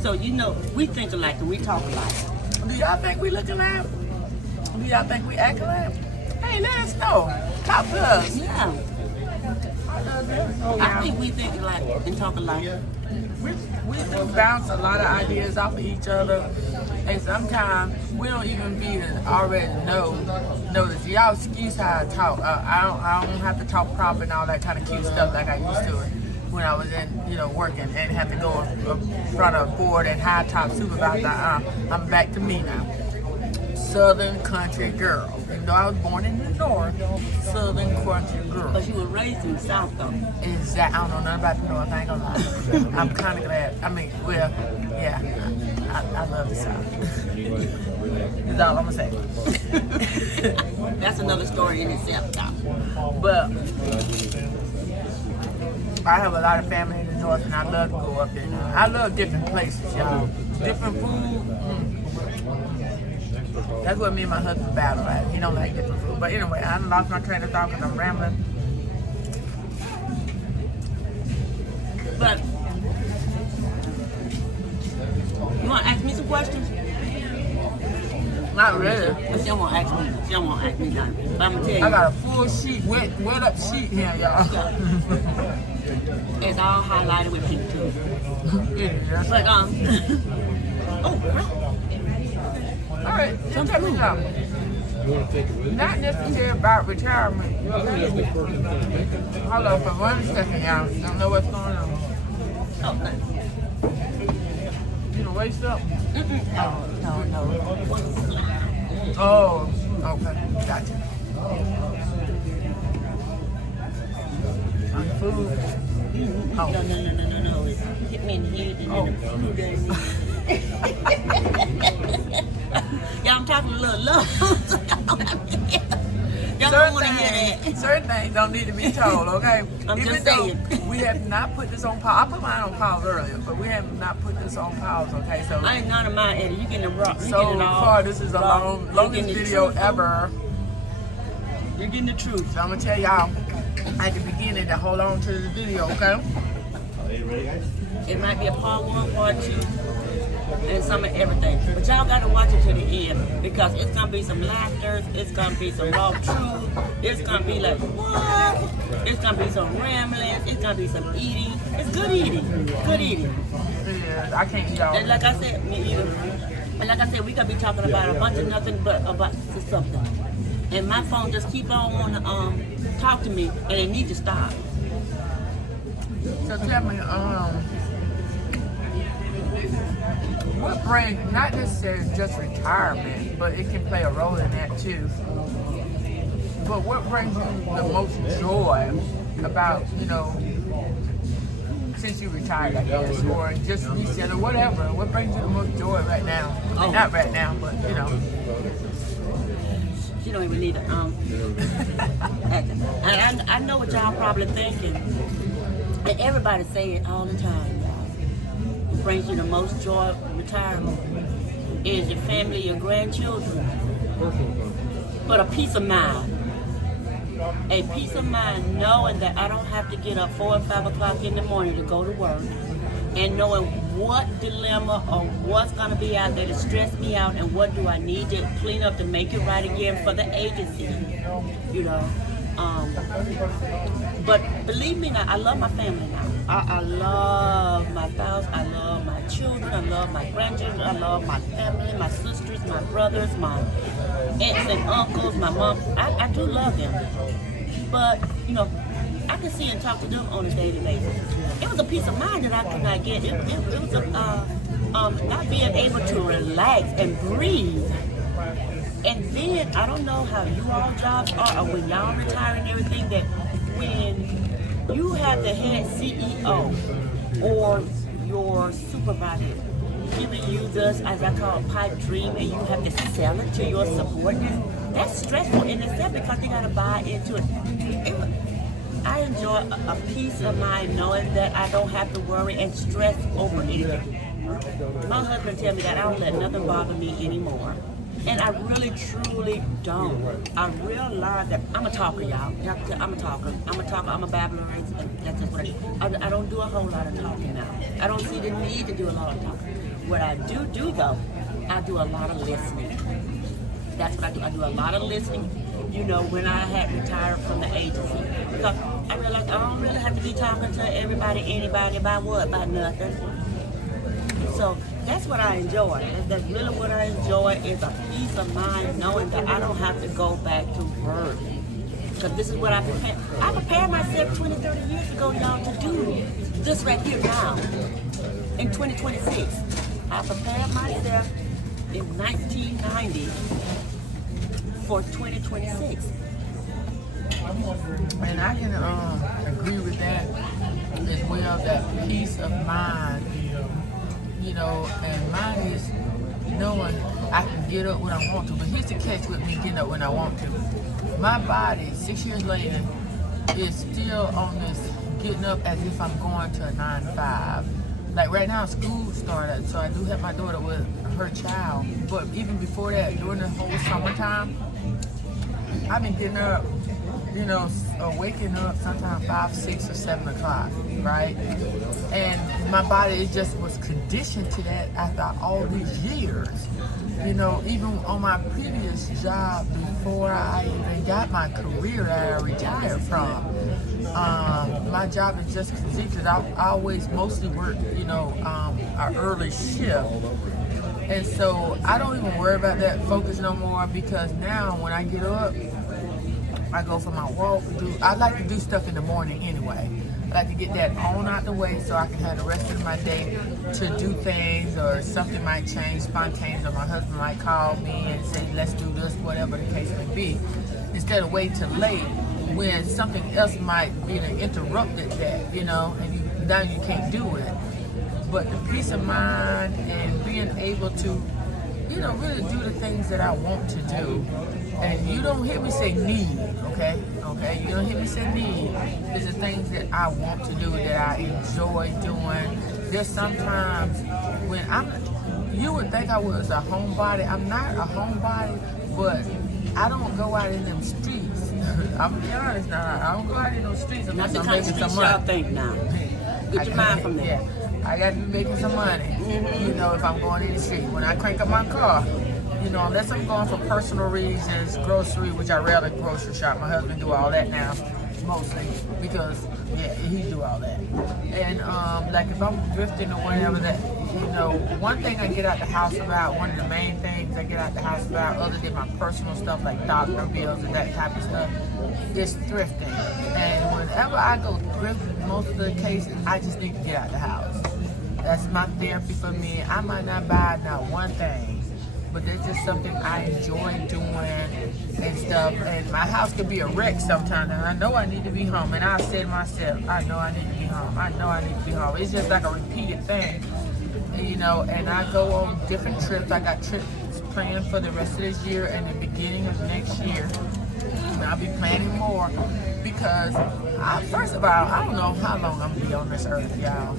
So you know, we think alike and we talk alike. Do y'all think we look alike? Do y'all think we act alike? Hey, let us know. Talk to us. Yeah. I think we think alike and talk alike. We do bounce a lot of ideas off of each other, and sometimes we don't even be already know this. Y'all excuse how I talk. I don't have to talk proper and all that kind of cute stuff like I used to when I was working and have to go in front of a board and high top supervisor. I'm back to me now. Southern country girl. Even though I was born in the north, Southern country girl. But you were raised in the South though. Exactly. I don't know nothing about the north. I ain't gonna lie. I'm kind of glad. I mean, well, yeah, I love the South. That's all I'm gonna say. That's another story in itself, though. But I have a lot of family in the north, and I love to go up there. I love different places, y'all. Different food. That's what me and my husband battle at. He don't like different food. But anyway, I done lost my train of thought because I'm rambling. But you want to ask me some questions? Not really. But she don't want to ask me. She don't want to ask me nothing. But I'm going to tell you. I got a full sheet, wet up sheet here, y'all. It's all highlighted with pink too. Yeah. But oh, All right, so tell me something. Not necessarily about retirement. Hold on for 1 second, y'all. Don't know what's going on. oh, You gonna waste up? no. Oh, okay, gotcha. On food. Oh. No. It hit me in the head and then the flu gave me. Yeah, I'm talking a little low. Y'all don't want to hear that. Certain things don't need to be told, okay? I'm Even just though saying. we have not put this on pause. I put mine on pause earlier, but we have not put this on pause, okay? So, I ain't none of mine, Eddie. You getting the rock. You so getting it all. far, this is the raw. longest You're getting the video truth. ever. You're getting the truth. So I'm gonna tell y'all at the beginning to hold on to the video, okay? It might be a part 1, part 2, and some of everything. But y'all gotta watch it to the end because it's gonna be some laughter, it's gonna be some raw truth, it's gonna be like, what? It's gonna be some ramblings, it's gonna be some eating. It's good eating. Good eating. Yeah, I can't eat all. And like I said, me either. And like I said, we gonna be talking about a bunch of nothing but about something. And my phone just keep on wanna talk to me and it need to stop. So tell me, what brings, not necessarily just retirement, but it can play a role in that too. But what brings you the most joy about, since you retired, I guess, or just reset or whatever? What brings you the most joy right now? I mean, not right now, but She don't even need to and I know what y'all probably thinking. And everybody say it all the time, y'all. What brings you the most joy of retirement is your family, your grandchildren. But a peace of mind. A peace of mind knowing that I don't have to get up 4 and 5 o'clock in the morning to go to work. And knowing what dilemma or what's gonna be out there to stress me out and what do I need to clean up to make it right again for the agency, But believe me now, I love my family now. I love my spouse, I love my children, I love my grandchildren, I love my family, my sisters, my brothers, my aunts and uncles, my mom. I do love them. But, I can see and talk to them on a daily basis. It was a peace of mind that I could not get. It was not being able to relax and breathe. And then, I don't know how you all jobs are, or when y'all retire and everything, that when you have the head CEO or your supervisor giving you this, as I call it, pipe dream, and you have to sell it to your subordinates, that's stressful in itself because they got to buy into it. I enjoy a peace of mind knowing that I don't have to worry and stress over anything. My husband tells me that I don't let nothing bother me anymore. And I really, truly don't. I realize that I'm a talker, y'all. I'm a talker. I'm a babbler. That's just what I do. I don't do a whole lot of talking now. I don't see the need to do a lot of talking. What I do though, I do a lot of listening. That's what I do. I do a lot of listening. When I had retired from the agency. Because I realized I don't really have to be talking to everybody, anybody, about what? About nothing. So that's what I enjoy. That's really what I enjoy is a peace of mind knowing that I don't have to go back to work. Because this is what I prepared. I prepared myself 20, 30 years ago, y'all, to do this right here now. In 2026. I prepared myself in 1990 for 2026. And I can agree with that as well, that peace of mind, and mine is knowing I can get up when I want to. But here's the catch with me getting up when I want to. My body, 6 years later, is still on this getting up as if I'm going to a 9 to 5. Like right now, school started, so I do have my daughter with her child. But even before that, during the whole summertime, I've been getting up you know, waking up sometimes 5, 6, or 7 o'clock, right? And my body, it just was conditioned to that after all these years. You know, even on my previous job before I even got my career that I retired from, my job is just conditioned. I always mostly work, you know, an early shift. And so I don't even worry about that focus no more, because now when I get up, I go for my walk. I like to do stuff in the morning anyway. I like to get that on out the way so I can have the rest of my day to do things, or something might change spontaneously, or my husband might call me and say, let's do this, whatever the case may be, instead of wait till late when something else might be interrupted that, you know, and now you can't do it. But the peace of mind and being able to, you know, really do the things that I want to do. And you don't hear me say need, okay? Okay, you don't hear me say need. It's the things that I want to do, that I enjoy doing. There's sometimes when you would think I was a homebody. I'm not a homebody, but I don't go out in them streets. I'm being honest now. I don't go out in those streets unless I'm making some money. Y'all think now. Get your mind from there. Yeah, I got to be making some money. You know, if I'm going in the street. When I crank up my car, you know, unless I'm going for personal reasons, grocery, which I rarely grocery shop. My husband do all that now, mostly, because, yeah, he do all that. And, like, if I'm drifting or whatever, that, you know, one thing I get out the house about, one of the main things I get out the house about, other than my personal stuff, like doctor bills and that type of stuff, is thrifting. And whenever I go thrifting, most of the cases, I just need to get out the house. That's my therapy for me. I might not buy not one thing, but that's just something I enjoy doing and stuff. And my house could be a wreck sometimes, and I know I need to be home. And I said to myself, I know I need to be home. I know I need to be home. It's just like a repeated thing, you know. And I go on different trips. I got trips planned for the rest of this year and the beginning of next year. And I'll be planning more, because first of all, I don't know how long I'm gonna be on this earth, y'all.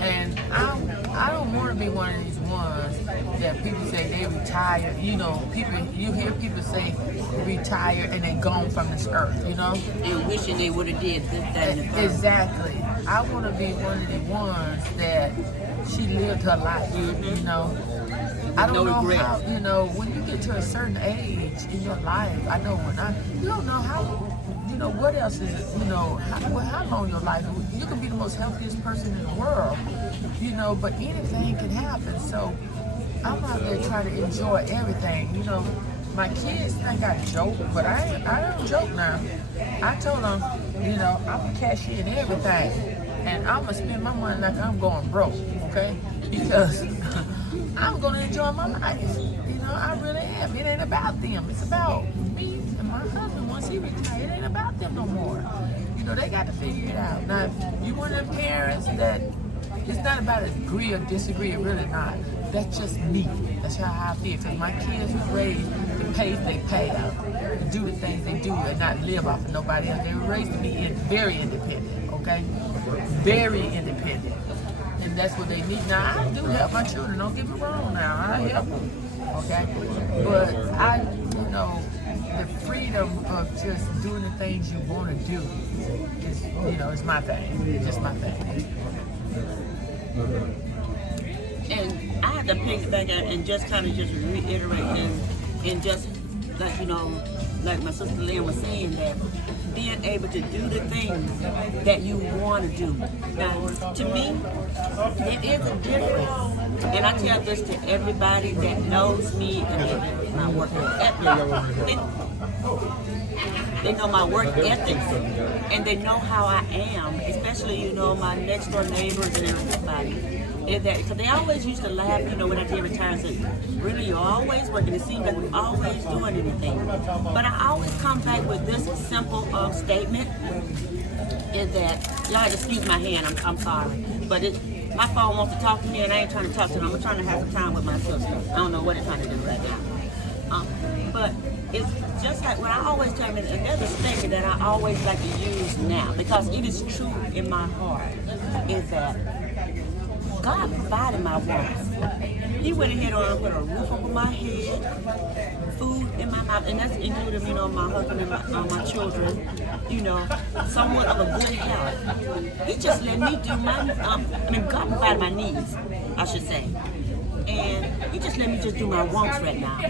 And I don't want to be one of these ones that people say they retire. You know, you hear people say retire and they gone from this earth, you know? And wishing they would have did this, that, and the third. Exactly. I want to be one of the ones that she lived her life, you know? I don't know how, you know, when you get to a certain age in your life, I know you don't know how, you know, what else is it, you know, how long your life, you can be the most healthiest person in the world, you know, but anything can happen. So I'm out there trying to enjoy everything, you know. My kids think I joke, but I don't joke now. I told them, you know, I'm gonna cash in everything, and I'm gonna spend my money like I'm going broke, okay? Because I'm gonna enjoy my life. You know, I really am. It ain't about them. It's about me and my husband. Once he retired, it ain't about them no more. You know, they got to figure it out. Now, if you one of them parents that it's not about agree or disagree, really not. That's just me. That's how I feel. Because my kids was raised to pay if they pay out, to do the things they do and not live off of nobody else. They were raised to be very independent, okay? Very independent. And that's what they need. Now, I do help my children. Don't get me wrong now. I help them, okay? But you know, the freedom of just doing the things you want to do is, you know, is my thing. It's just my thing. And I had to pick back and just kind of just reiterate and just like, you know, like my sister Lynn was saying, that being able to do the things that you want to do. Now, to me, it is a difference. And I tell this to everybody that knows me and my work ethic. They know my work ethics, and they know how I am, especially, you know, my next door neighbors and everybody. Is that because they always used to laugh, you know, when I did retire and say, really, you're always working. It seems like we're always doing anything. But I always come back with this simple statement, is that, y'all excuse my hand, I'm sorry, but my phone wants to talk to me and I ain't trying to talk to them. I'm trying to have some time with my sister. I don't know what they're trying to do right now. But it's just like what I always tell them, and there's a statement that I always like to use now, because it is true in my heart, is that God provided my wants. He went ahead and put a roof over my head, food in my mouth, and that's including, you know, my husband and my children, you know, somewhat of a good health. He just let me do my, God provided my needs, I should say. And he just let me just do my wants right now.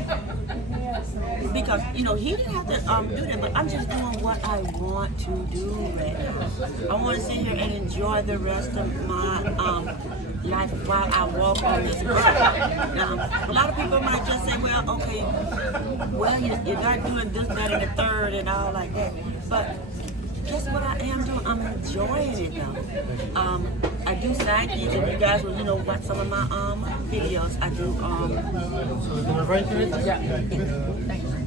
Because, you know, he didn't have to do that, but I'm just doing what I want to do right now. I want to sit here and enjoy the rest of my life while I walk on this earth. Now, a lot of people might just say, well, okay, well, you're not doing this, that, and the third and all like that. But guess what I am doing? I'm enjoying it though. I do side gigs, and you guys will, you know, watch some of my videos. I do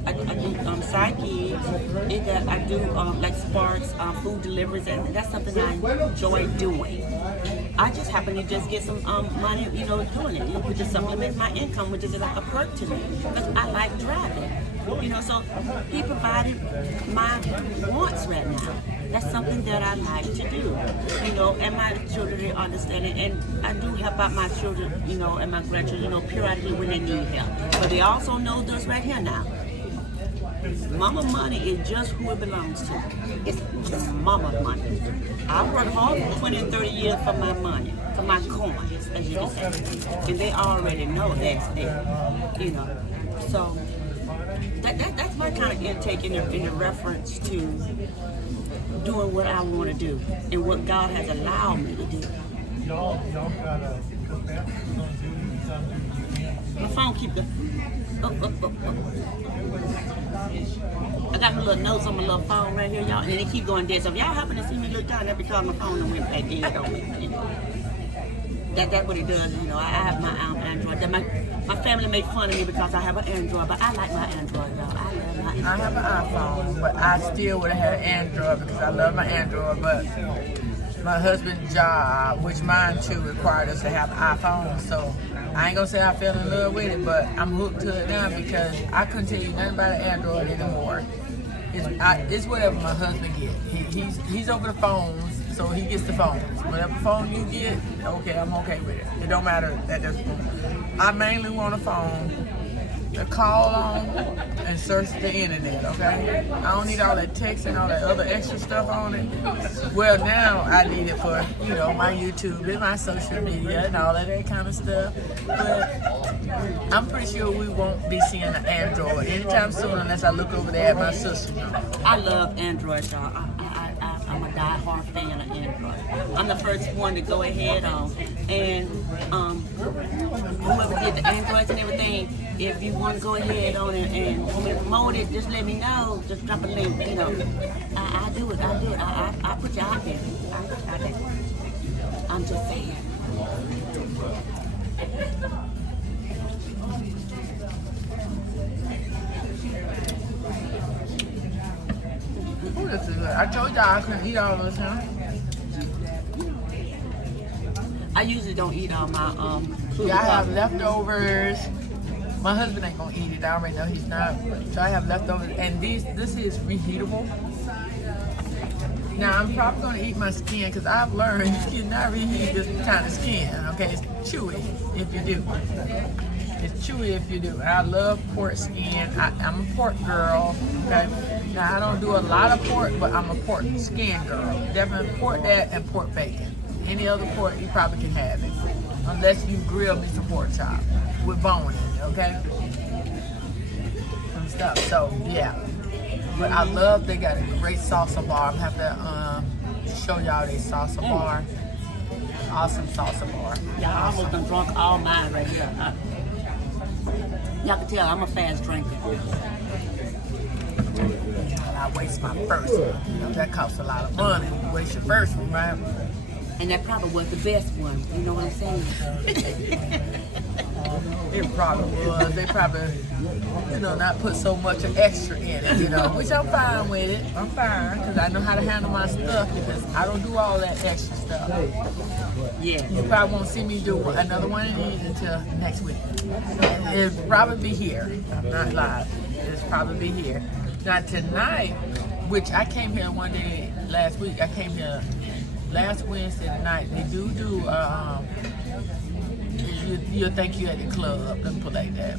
I do side gigs. I do like Sparks, food deliveries, and that's something I enjoy doing. I just happen to just get some money, you know, doing it, which just supplements my income, which is like a perk to me because I like driving. You know, so he provided my wants right now. That's something that I like to do, you know, and my children, they understand it. And I do help out my children, you know, and my grandchildren, you know, periodically when they need help. But they also know this right here now. Mama money is just who it belongs to. It's mama money. I work hard for 20 and 30 years for my money, for my coins, as you can say. And they already know that's there, you know. So that's my kind of intake in the reference to doing what I want to do and what God has allowed me to do. My phone keep going. I got my little notes on my little phone right here, y'all, and they keep going dead. So if y'all happen to see me look down, that's because my phone went back dead on me. You know. That's what it does. You know, I have my Android. My family make fun of me because I have an Android, but I like my Android, y'all. I love my Android. I have an iPhone, but I still would have had an Android because I love my Android. But my husband's job, which mine too, required us to have iPhones. So I ain't gonna say I fell in love with it, but I'm hooked to it now because I couldn't tell you nothing about an Android anymore. It's whatever my husband gets. He's over the phones, so he gets the phones. Whatever phone you get, okay, I'm okay with it. It don't matter at this point. I mainly want a phone to call on and search the internet, okay? I don't need all that text and all that other extra stuff on it. Well, now I need it for, you know, my YouTube and my social media and all of that kind of stuff. But I'm pretty sure we won't be seeing an Android anytime soon unless I look over there at my sister. I love Android, y'all. I'm a die-hard fan of Android. I'm the first one to go ahead and whoever did the Androids and everything, if you want to go ahead on it and promote it, just let me know. Just drop a link, you know. I do it. I put you out there. I'm just saying. Ooh, this is good. I told y'all I couldn't eat all this, huh? I usually don't eat all my food. Yeah, I have leftovers. My husband ain't gonna eat it. I already know he's not. So I have leftovers, and this is reheatable. Now I'm probably gonna eat my skin because I've learned you cannot reheat this kind of skin. Okay, it's chewy if you do. It's chewy if you do. I love pork skin. I'm a pork girl. Okay. Now I don't do a lot of pork, but I'm a pork skin girl. Definitely pork that and pork bacon. Any other pork, you probably can have it. Unless you grill me some pork chop with bone in it, okay? And stuff, so yeah. But I love, they got a great salsa bar. I'm gonna have to show y'all their salsa bar. Awesome salsa bar. Y'all almost done drunk all mine right here. Y'all can tell I'm a fast drinker. I waste my first one. You know, that costs a lot of money. You waste your first one, right? And that probably was the best one. You know what I'm saying? It probably was. They probably, you know, not put so much extra in it, you know, which I'm fine with it. I'm fine because I know how to handle my stuff because I don't do all that extra stuff. Yeah. You probably won't see me do another one of these until next week. And it'll probably be here. I'm not live. It'll probably be here. Now tonight, which I came here one day last week, I came here last Wednesday night. They do you'll think you're at the club. Let me put it like that.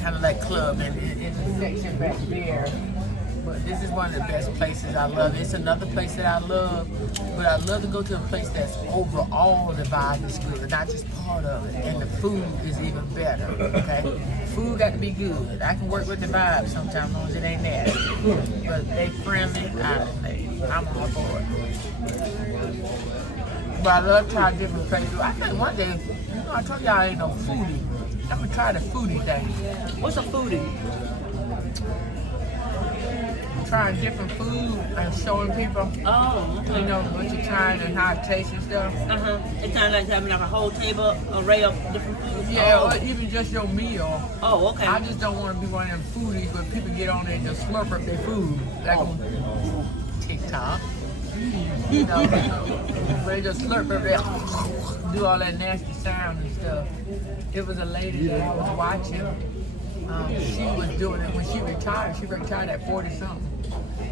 Kind of like club in the section back there. But this is one of the best places I love. It's another place that I love, but I love to go to a place that's overall the vibe is good, not just part of it. And the food is even better, okay? Food got to be good. I can work with the vibe sometimes, as long as it ain't nasty. But they friendly, I'm all for it. But I love trying different places. I think one day, you know, I told y'all I ain't no foodie. I'm gonna try the foodie thing. What's a foodie? Trying different food and showing people, Oh, okay. you know, what you're trying and how it tastes and stuff. It's kind of like having like a whole table array of different foods. Yeah, Oh. or even just your meal. Oh, okay. I just don't want to be one of them foodies where people get on there and just slurp up their food. Like on TikTok. You know, where they just slurp up their, do all that nasty sound and stuff. It was a lady that I was watching. She was doing it when she retired. She retired at 40-something.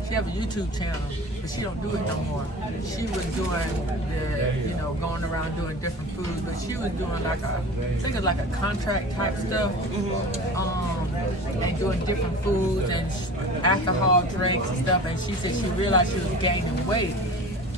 She have a YouTube channel, but she don't do it no more. She was doing the, you know, going around doing different foods, but she was doing like a, I think it's like a contract type stuff, and doing different foods and alcohol drinks and stuff. And she said she realized she was gaining weight,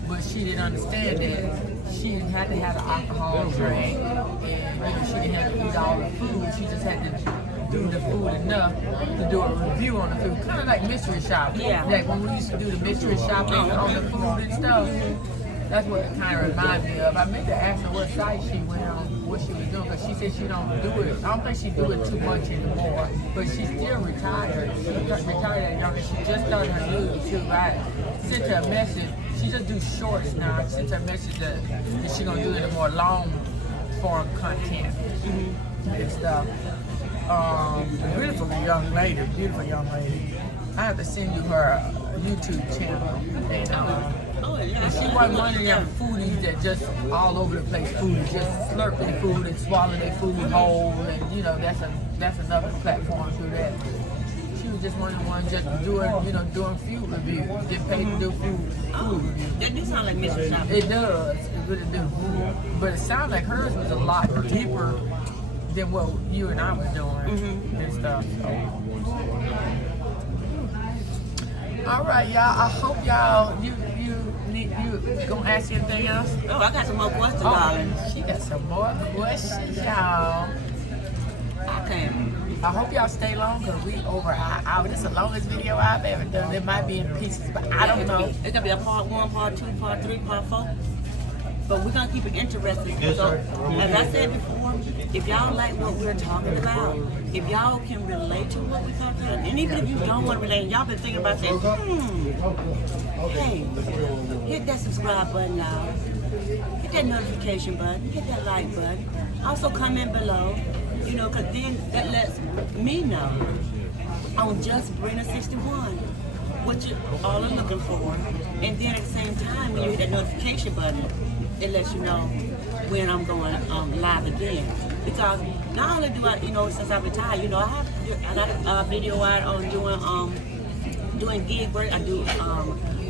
but she didn't understand that she didn't have to have an alcohol drink, and you know, she didn't have to eat all the food. She just had to do the food enough to do a review on the food, kind of like mystery shopping. Yeah. Like when we used to do the mystery shopping on the food and stuff. That's what it kind of reminds me of. I meant to ask her what site she went on, what she was doing, because she said she don't do it. I don't think she do it too much anymore, but she's still retired. She retired at young, and she just started her YouTube. I sent her a message. She just do shorts now. I sent her a message that she's gonna do it in more long form content and stuff. Beautiful young lady, beautiful young lady. I have to send you her YouTube channel. And, Oh, yeah. she wasn't one of them foodies that just all over the place foodies, just slurp their food and swallow their food whole, and you know that's another platform through that. She was just one of the ones just doing, you know, doing food reviews, get paid to do food reviews. That do sound like mystery shopping. It does, it really do. But it sounds like hers was a lot deeper than what you and I was doing and stuff. So. All right, y'all. I hope y'all you gonna ask you anything else? Oh, I got some more questions, Oh, darling. she got some more questions, y'all. Okay. I hope y'all stay long because we over an hour. This is the longest video I've ever done. It might be in pieces, but I don't know. It's gonna be a part 1, part 2, part 3, part 4. But we're gonna keep it interesting. Yes, So, sir. as I said before, if y'all like what we're talking about, if y'all can relate to what we're talking about, and even if you don't want to relate, y'all been thinking about saying, hey, hit that subscribe button, y'all. Hit that notification button. Hit that like button. Also comment below, you know, because then that lets me know on Just Brina 61 what you all are looking for. And then at the same time, when you hit that notification button, it lets you know when I'm going live again. Because not only do I, you know, since I retired, you know, I got a video out on doing gig work. I do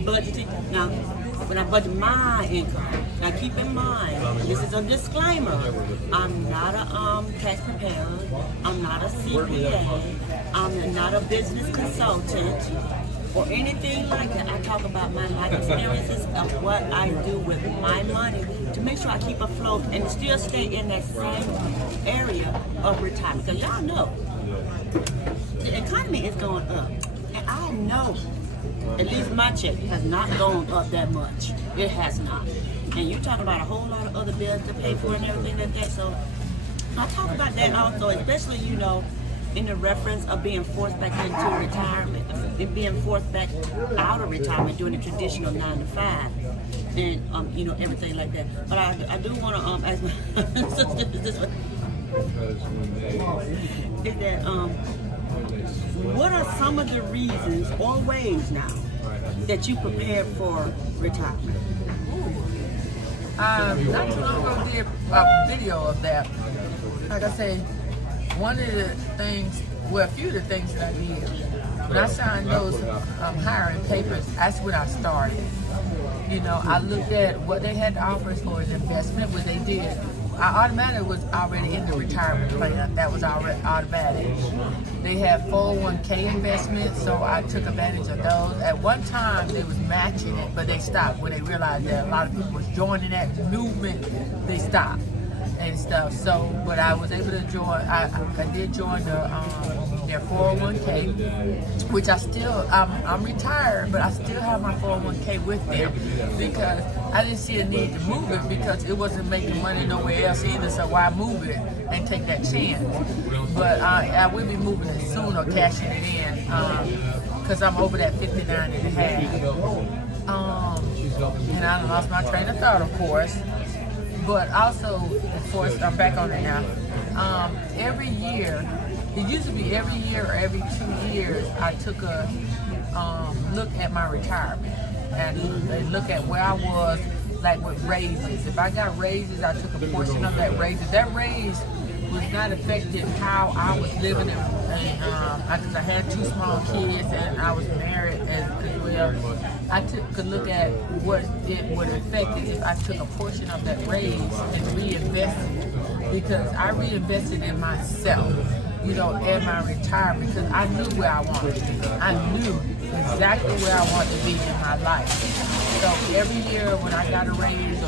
budgeting. Now, when I budget my income, now keep in mind, this is a disclaimer. I'm not a tax preparer. I'm not a CPA. I'm not a business consultant or anything like that. I talk about my life experiences of what I do with my money to make sure I keep afloat and still stay in that same area of retirement. Because y'all know, the economy is going up. And I know, at least my check has not gone up that much. It has not. And you're talking about a whole lot of other bills to pay for and everything like that. So I talk about that also, especially, you know, in the reference of being forced back into retirement, and being forced back out of retirement doing the traditional 9 to 5, and you know, everything like that. But I do want to ask my sister this one. Is that what are some of the reasons or ways now that you prepare for retirement? Not too long ago, I did a video of that. Like I said, one of the things, well, a few of the things that I did, when I signed those hiring papers, that's when I started. You know, I looked at what they had to offer as far as investment, what they did. I automatically was already in the retirement plan. That was already automatic. They had 401k investments, so I took advantage of those. At one time, they was matching it, but they stopped when they realized that a lot of people was joining that movement. They stopped and stuff. So, but I was able to join. I did join their 401k, which I still, I'm retired, but I still have my 401k with them because I didn't see a need to move it because it wasn't making money nowhere else either. So why move it and take that chance? But I will be moving it soon or cashing it in because I'm over that 59 and a half. And I lost my train of thought, of course. But also, of course, I'm back on it now. Every year, it used to be every year or every 2 years, I took a look at my retirement and look at where I was, like with raises. If I got raises, I took a portion of that raise. If that raise was not affecting how I was living, because I had 2 small kids and I was married as well. I could look at what it would affect it if I took a portion of that raise and reinvested, because I reinvested in myself, in my retirement, because I knew where I wanted to be. I knew exactly where I wanted to be in my life. So every year when I got a raise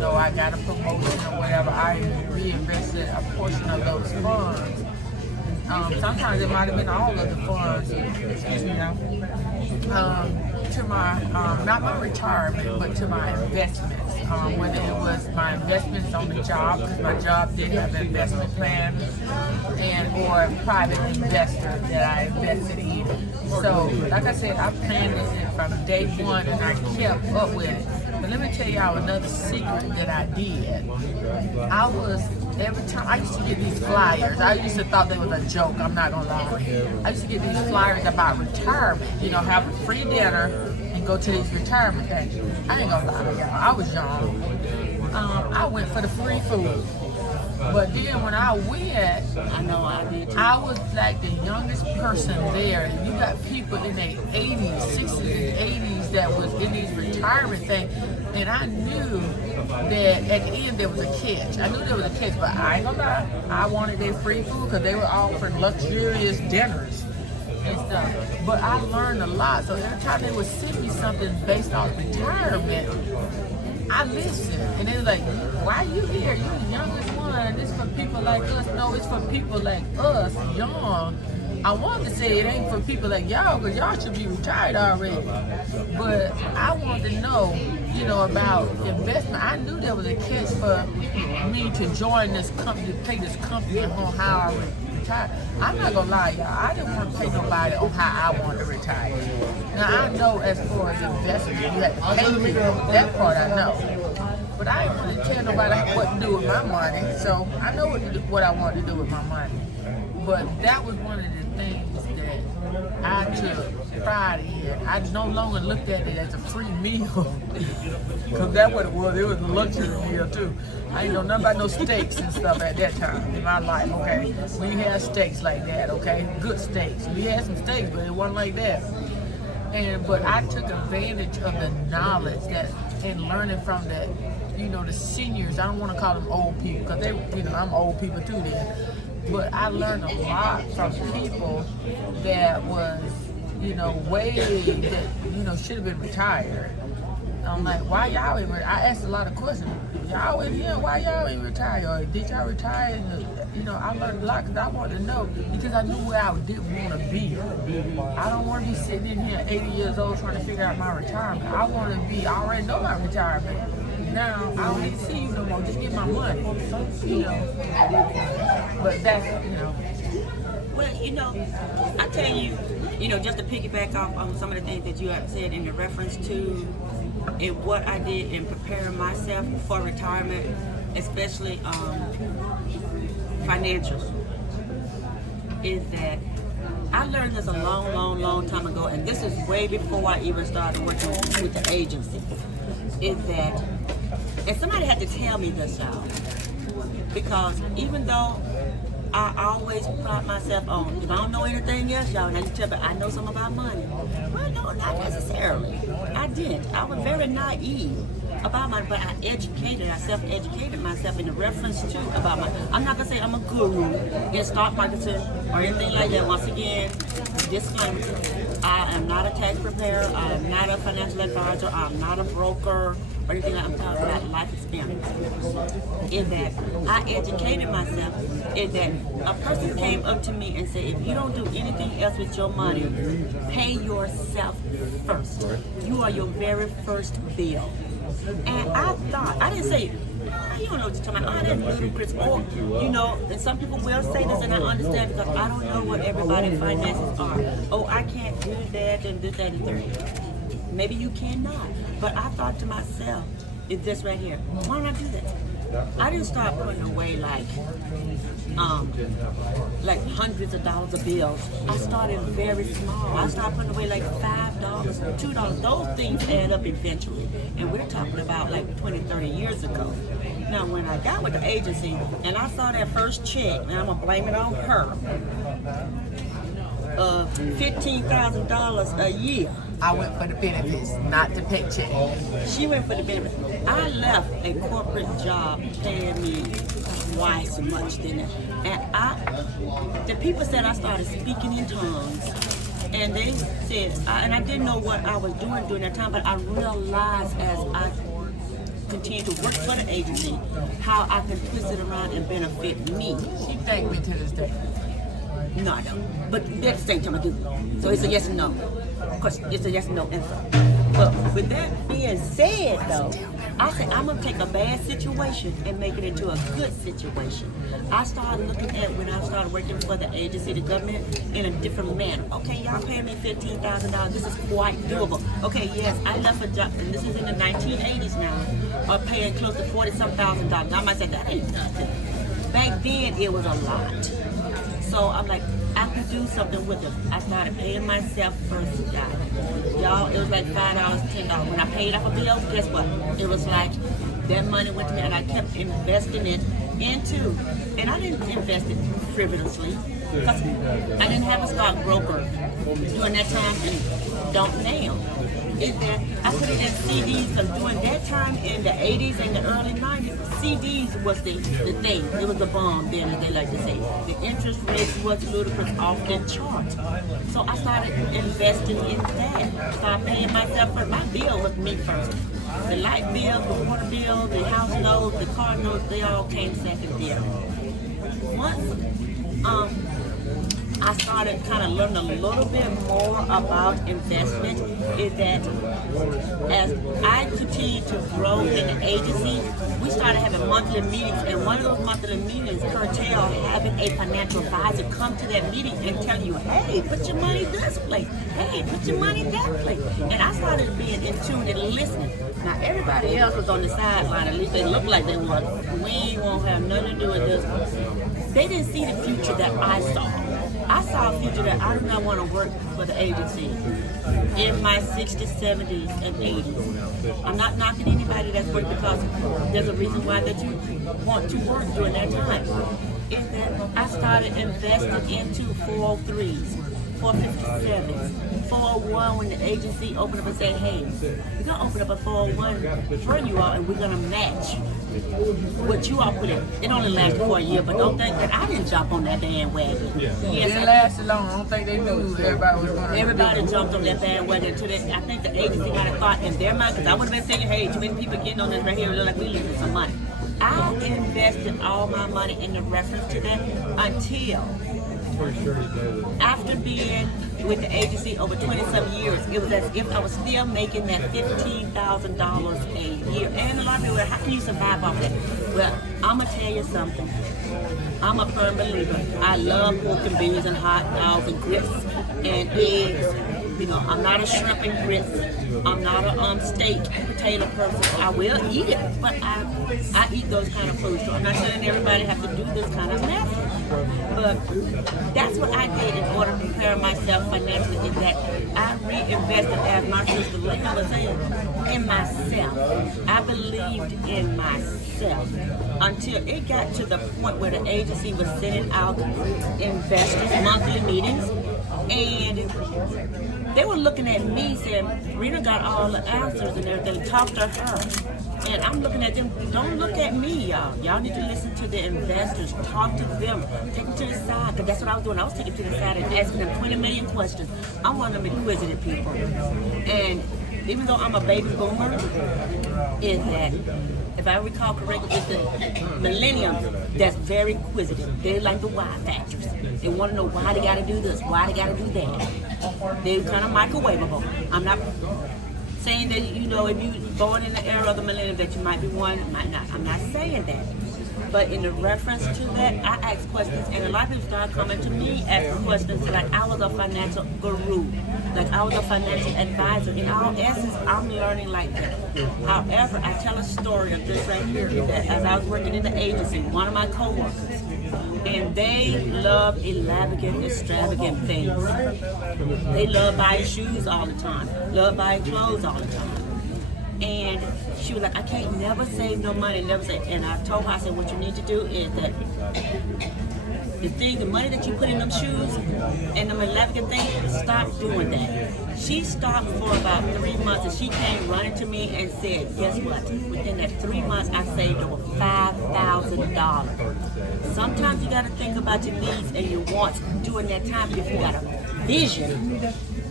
or I got a promotion or whatever, I reinvested a portion of those funds. Sometimes it might have been all of the funds, to my, not my retirement, but to my investments. Whether it was my investments on the job, because my job did have an investment plan, or a private investor that I invested in. So, like I said, I planned this from day one and I kept up with it. But let me tell y'all another secret that I did. Every time, I used to get these flyers. I used to thought they was a joke, I'm not gonna lie. I used to get these flyers about retirement, have a free dinner and go to these retirement things. I ain't gonna lie to y'all, I was young. I went for the free food. But then when I went, I know I did too. I was like the youngest person there. And you got people in their 80s, 60s, and 80s that was in these retirement things. And I knew that at the end there was a catch. I knew there was a catch, but I ain't gonna lie. I wanted their free food because they were offering luxurious dinners and stuff. But I learned a lot. So every time they would send me something based off retirement, I listened. And they was like, why you here? You the youngest one. This for people like us. No, it's for people like us, young. I wanted to say it ain't for people like y'all, because y'all should be retired already. But I wanted to know, about investment. I knew there was a catch for me to join this company, to pay this company on how I would retire. I'm not gonna lie, y'all. I didn't want to pay nobody on how I want to retire. Now I know as far as investment, you have to pay me. That part I know. But I didn't want to tell nobody what to do with my money. So I know what I want to do with my money. But that was one of the things that I took pride in. I no longer looked at it as a free meal. Because that's what it was. It was a luxury meal too. I didn't know nothing about no steaks and stuff at that time in my life, okay? We had steaks like that, okay? Good steaks. We had some steaks, but it wasn't like that. But I took advantage of the knowledge and learning from the seniors. I don't want to call them old people because I'm old people too then. But I learned a lot from people that was, way that, should have been retired. I'm like, why y'all ain't retired? I asked a lot of questions. Y'all in here, why y'all ain't retired? Or did y'all retire? I learned a lot because I wanted to know, because I knew where I didn't want to be. I don't want to be sitting in here 80 years old trying to figure out my retirement. I want to be, I already know my retirement. Now, I don't need to see you no more. Just get my money. But that's, Well, I tell you, just to piggyback off on some of the things that you have said in the reference to what I did in preparing myself for retirement, especially financial, is that I learned this a long time ago, and this is way before I even started working with the agency, is that, and somebody had to tell me this, y'all, because even though I always pride myself on, if I don't know anything else, y'all, and I just tell me I know something about money. Well, no, not necessarily. I didn't. I was very naive. about money, but I self-educated myself in the reference to about money. I'm not gonna say I'm a guru in stock marketing or anything like that. Once again, disclaimer: I am not a tax preparer. I am not a financial advisor. I'm not a broker or anything like that. I'm talking about life experience. In that I educated myself. In that a person came up to me and said, if you don't do anything else with your money, pay yourself first. You are your very first bill. And I thought, I didn't say, you don't know what you're talking about. Oh, that's ludicrous. Or, and some people will say this, and I understand because I don't know what everybody's finances are. Oh, I can't do that and this, that, and third. Maybe you cannot. But I thought to myself, it's this right here. Why not do that? I didn't start putting away like hundreds of dollars of bills. I started very small. I started putting away like $5, $2. Those things add up eventually. And we're talking about like 20, 30 years ago. Now, when I got with the agency and I saw that first check, and I'm going to blame it on her, $15,000 a year. I went for the benefits, not the paycheck. She went for the benefits. I left a corporate job paying me twice as much than that. And the people said I started speaking in tongues. And they said, and I didn't know what I was doing during that time, but I realized as I continued to work for the agency, how I can twist it around and benefit me. She thanked me to this day. No, I don't. But at the same time, I do. So it's a yes and no. Of course, it's a yes and no answer. But with that being said, though, I said I'm gonna take a bad situation and make it into a good situation. I started looking at when I started working for the agency, the government, in a different manner. Okay, y'all paying me $15,000. This is quite doable. Okay, yes, I left a job, and this is in the 1980s now, paying close to $40-some-thousand. I might say that ain't nothing. Back then, it was a lot. So I'm like, I could do something with it. I started paying myself first, y'all. It was like $5, $10. When I paid off a bill, guess what? It was like that money went to me, and I kept investing it into. And I didn't invest it frivolously because I didn't have a stockbroker during that time, and don't now. Is that I put it in CDs because during that time in the 80s and the early 90s, CDs was the thing. It was the bomb then, as they like to say. The interest rate was ludicrous, off the charts. So I started investing in that. Started paying myself first. My bill was me first. The light bill, the water bill, the house notes, the car notes, they all came second there. Once I started kind of learning a little bit more about investment, is that as I continued to grow in the agency, we started having monthly meetings, and one of those monthly meetings curtailed having a financial advisor come to that meeting and tell you, hey, put your money this place, hey, put your money that place. And I started being in tune and listening. Now everybody else was on the sideline, at least they looked like they were. We won't have nothing to do with this. They didn't see the future that I saw. I saw a future that I do not want to work for the agency in my 60s, 70s, and 80s. I'm not knocking anybody that's worked because there's a reason why that you want to work during that time. Is that I started investing into 403s, 457s, 401 when the agency opened up and said, hey, we're going to open up a 401 for you all and we're going to match what you all put in. It only lasted for a year, but don't think that I didn't jump on that bandwagon. It Yes, didn't last long. I don't think they knew everybody was going to everybody jumped on that bandwagon to that. I think the agency might have thought in their mind, because I would have been thinking, hey, too many people getting on this right here, look like we losing some money. I invested all my money in the reference to that until after being with the agency over 27 years, it was as if I was still making that $15,000 a year. And a lot of people were, how can you survive off that? Well, I'm going to tell you something. I'm a firm believer. I love pork and beans and hot dogs and grits and eggs. You know, I'm not a shrimp and grits. I'm not a steak potato person. I will eat it, but I eat those kind of foods. So I'm not saying everybody has to do this kind of method. But that's what I did in order to prepare myself financially, is that I reinvested, as my sister Lena was saying, in myself. I believed in myself until it got to the point where the agency was sending out investors monthly meetings, and they were looking at me saying, Rena got all the answers and everything, talk to her. And I'm looking at them. Don't look at me, y'all. Y'all need to listen to the investors. Talk to them. Take them to the side. Because that's what I was doing. I was taking them to the side and asking them 20 million questions. I'm one of them inquisitive people. And even though I'm a baby boomer, is that, if I recall correctly, it's the millennials that's very inquisitive. They like the why factors. They want to know why they got to do this, why they got to do that. They're kind of microwavable. I'm not saying that, you know, if you born in the era of the millennium that you might be one, might not. I'm not saying that. But in the reference to that, I ask questions, and a lot of people start coming to me asking questions like I was a financial guru, like I was a financial advisor. In all essence, I'm learning like that. However, I tell a story of this right here, that as I was working in the agency, one of my coworkers, and they love elaborate, extravagant things. They love buying shoes all the time, love buying clothes all the time. And she was like, I can't never save no money, never save. And I told her, I said, what you need to do is that the money that you put in them shoes and them elaborate things, stop doing that. She stopped for about 3 months and she came running to me and said, guess what? Within that 3 months, I saved over $5,000. Sometimes you got to think about your needs and your wants during that time if you got a vision.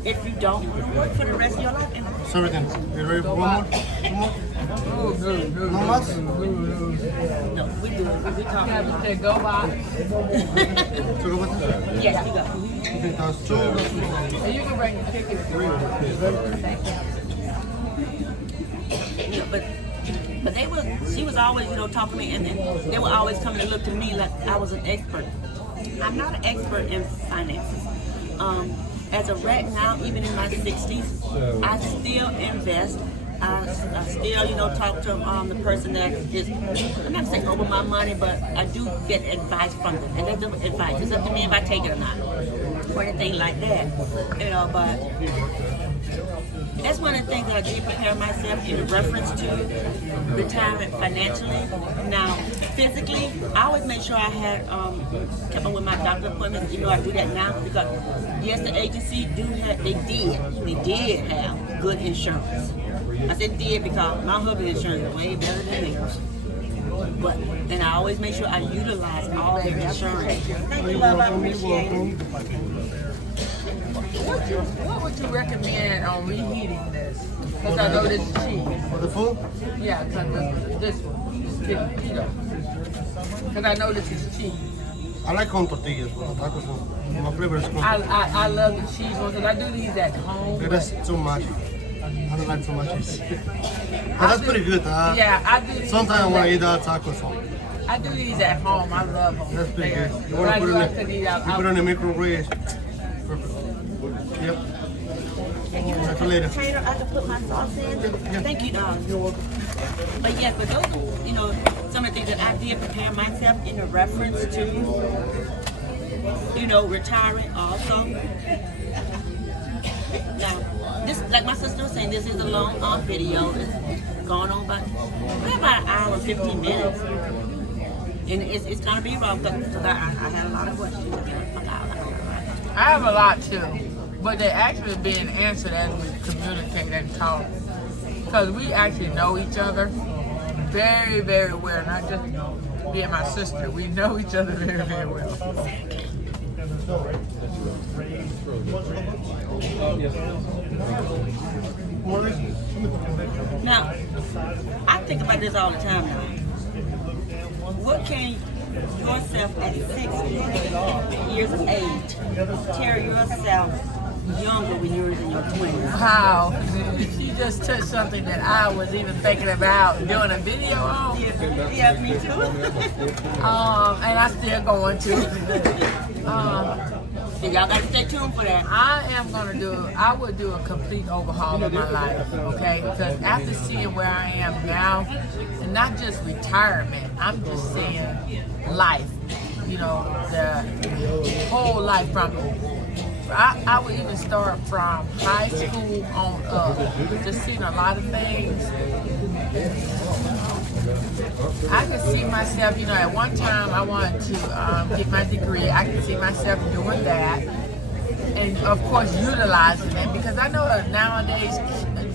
If you don't, work for the rest of your life. Sorry again. You ready for one more? Two more? No más? No, we do. We talking about. Say go by. So go with this? Yes, you go. Okay, that's two. And you can bring the ticket if you want. Yeah, but she was always, you know, talking to me, and then they were always coming to look to me like I was an expert. I'm not an expert in finances. As of right now, even in my 60s, I still invest. I still, you know, talk to the person that is, I'm not saying over my money, but I do get advice from them. And that's the advice. It's up to me if I take it or not, or anything like that. You know, but that's one of the things that I did prepare myself in reference to retirement financially. Now, physically, I always make sure I had kept up with my doctor appointments. You know, I do that now because yes, the agency they did have good insurance. I said did because my husband's insurance is way better than theirs. But and I always make sure I utilize all their insurance. Thank you, love. I appreciate it. What would you recommend on reheating this? Because I know this is cheap. For the food? Yeah, because this one is cheap. Because I know this is cheap. I like con tortillas, but the tacos son. My favorite is con. I love the cheese ones, and I do these at home. Yeah, that's too much. I don't like too much cheese. But that's pretty good, huh? Yeah, I do these. Sometimes I want to eat tacos. I do these at home. I love them. That's pretty They're- good. You when I want to go put out to eat out, you put it in the microwave. Perfect. Yep. Talk to you later. Trainer, I can put my sauce in. Thank you, dog. You're welcome. But yes, but those are, you know, some of the things that I did prepare myself in a reference to, you know, retiring also. Now, this, like my sister was saying, this is a long video. It's going on about an hour and 15 minutes. And it's going to be wrong because I had a lot of questions. I have a lot too, but they're actually being answered as we communicate and talk. Because we actually know each other very, very well. Not just me and my sister. We know each other very, very well. Now, I think about this all the time now. What can yourself at 60 years of age tell yourself younger when you were in your 20s? Wow, you just touched something that I was even thinking about doing a video on. Yeah, me too. And I still going to. So y'all gotta stay tuned for that. I would do a complete overhaul of my life, okay? Because after seeing where I am now, and not just retirement, I'm just saying life, you know, the whole life from, I would even start from high school on up, just seeing a lot of things. I could see myself, you know, at one time I wanted to get my degree. I could see myself doing that. And of course utilizing it because I know that nowadays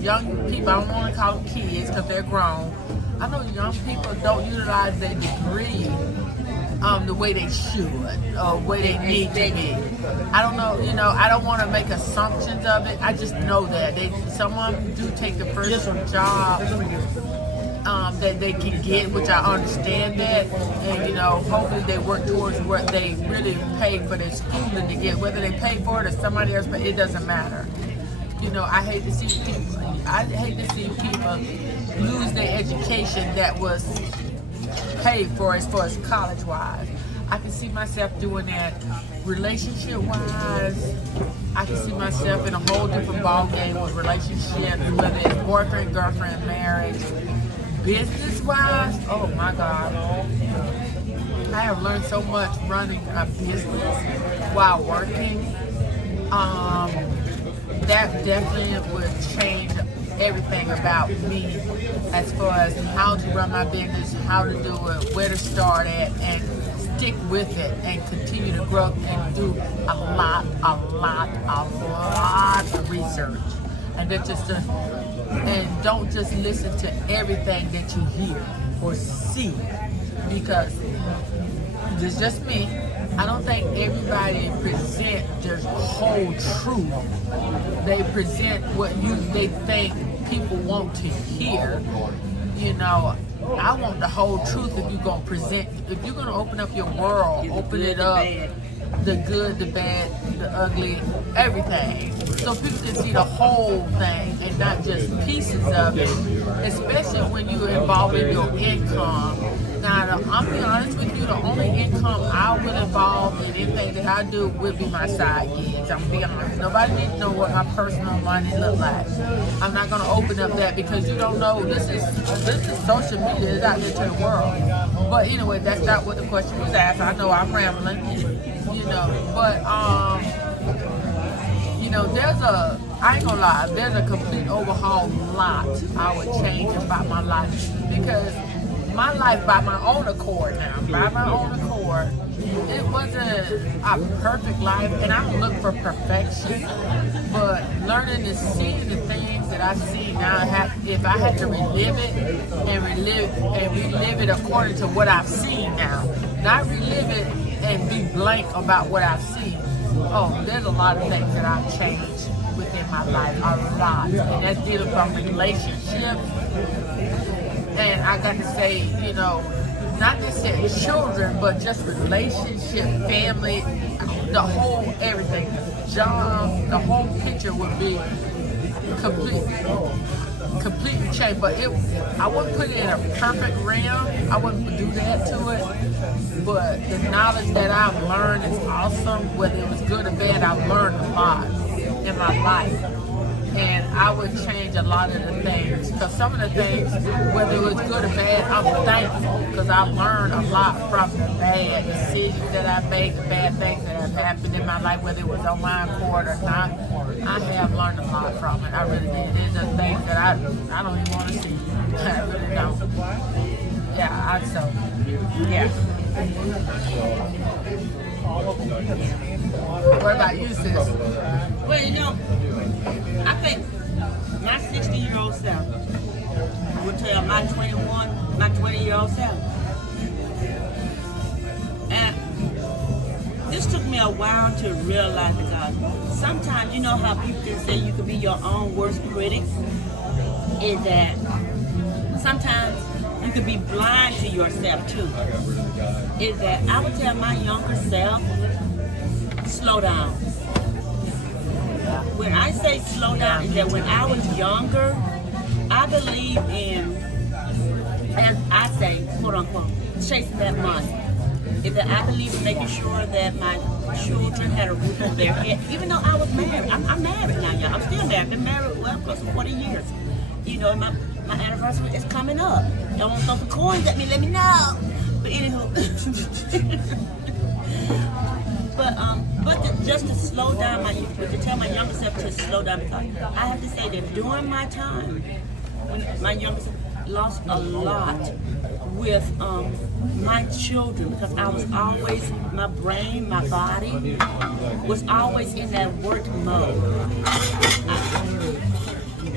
young people, I don't want to call them kids because they're grown. I know young people don't utilize their degree the way they should or way they need to be. I don't know, I don't want to make assumptions of it. I just know that some of them do take the first job that they can get, which I understand that, and hopefully they work towards what they really paid for their schooling to get, whether they pay for it or somebody else, but it doesn't matter. I hate to see people lose their education that was paid for as far as college-wise. I can see myself doing that relationship-wise. I can see myself in a whole different ballgame with relationships, whether it's boyfriend, girlfriend, marriage. Business-wise, oh my God. I have learned so much running a business while working. That definitely would change everything about me as far as how to run my business, how to do it, where to start at, and stick with it and continue to grow and do a lot of research. And and don't just listen to everything that you hear or see, because it's just me. I don't think everybody present their whole truth. They present what they think people want to hear. I want the whole truth. If you're gonna open up your world, open it up, the good, the bad, the ugly, everything, so people can see the whole thing and not just pieces of it. Especially when you're involved in your income. Now, I'm being honest with you, the only income I will involve in anything that I do would be my side gigs. I'm being honest. Nobody needs to know what my personal money look like. I'm not going to open up that because you don't know. This is social media. It's out there to the world. But anyway, that's not what the question was asked. I know I'm rambling, but I ain't gonna lie, there's a complete overhaul lot I would change about my life, because my life by my own accord now, it wasn't a perfect life, and I don't look for perfection, but learning to see the things that I see now, if I had to relive it and relive it according to what I've seen now, not relive it and be blank about what I've seen. Oh, there's a lot of things that I've changed within my life, a lot, and that's dealing from relationships. And I got to say, not just say children, but just relationship, family, the whole everything, job, the whole picture would be completely changed. But I wouldn't put it in a perfect realm. I wouldn't do that to it. But the knowledge that I've learned is awesome. Whether it was good or bad, I've learned a lot in my life. And I would change a lot of the things, because some of the things, whether it was good or bad, I'm thankful, because I learned a lot from the bad decisions that I made, the bad things that have happened in my life, whether it was on my accord or not. I have learned a lot from it. I really did. There's just things that I don't even want to see. I really don't. Yeah, yeah. What about you, sis? Well, I think my 60-year-old self would tell my 20-year-old self. And this took me a while to realize, because sometimes, you know how people can say you could be your own worst critic? Is that sometimes you could be blind to yourself too. Is that I would tell my younger self, slow down. When I say slow down, is that when I was younger, I believe in, as I say, quote unquote, chasing that money. Is that I believe in making sure that my children had a roof over their head, even though I was married. I'm married now, y'all. I'm still married. I've been married close to 40 years. My anniversary is coming up. Y'all want some coins at me? Let me know. But anywho. But just to slow down to tell my younger self to slow down, because I have to say that during my time, when my younger self lost a lot with my children, because I was always, my brain, my body was always in that work mode.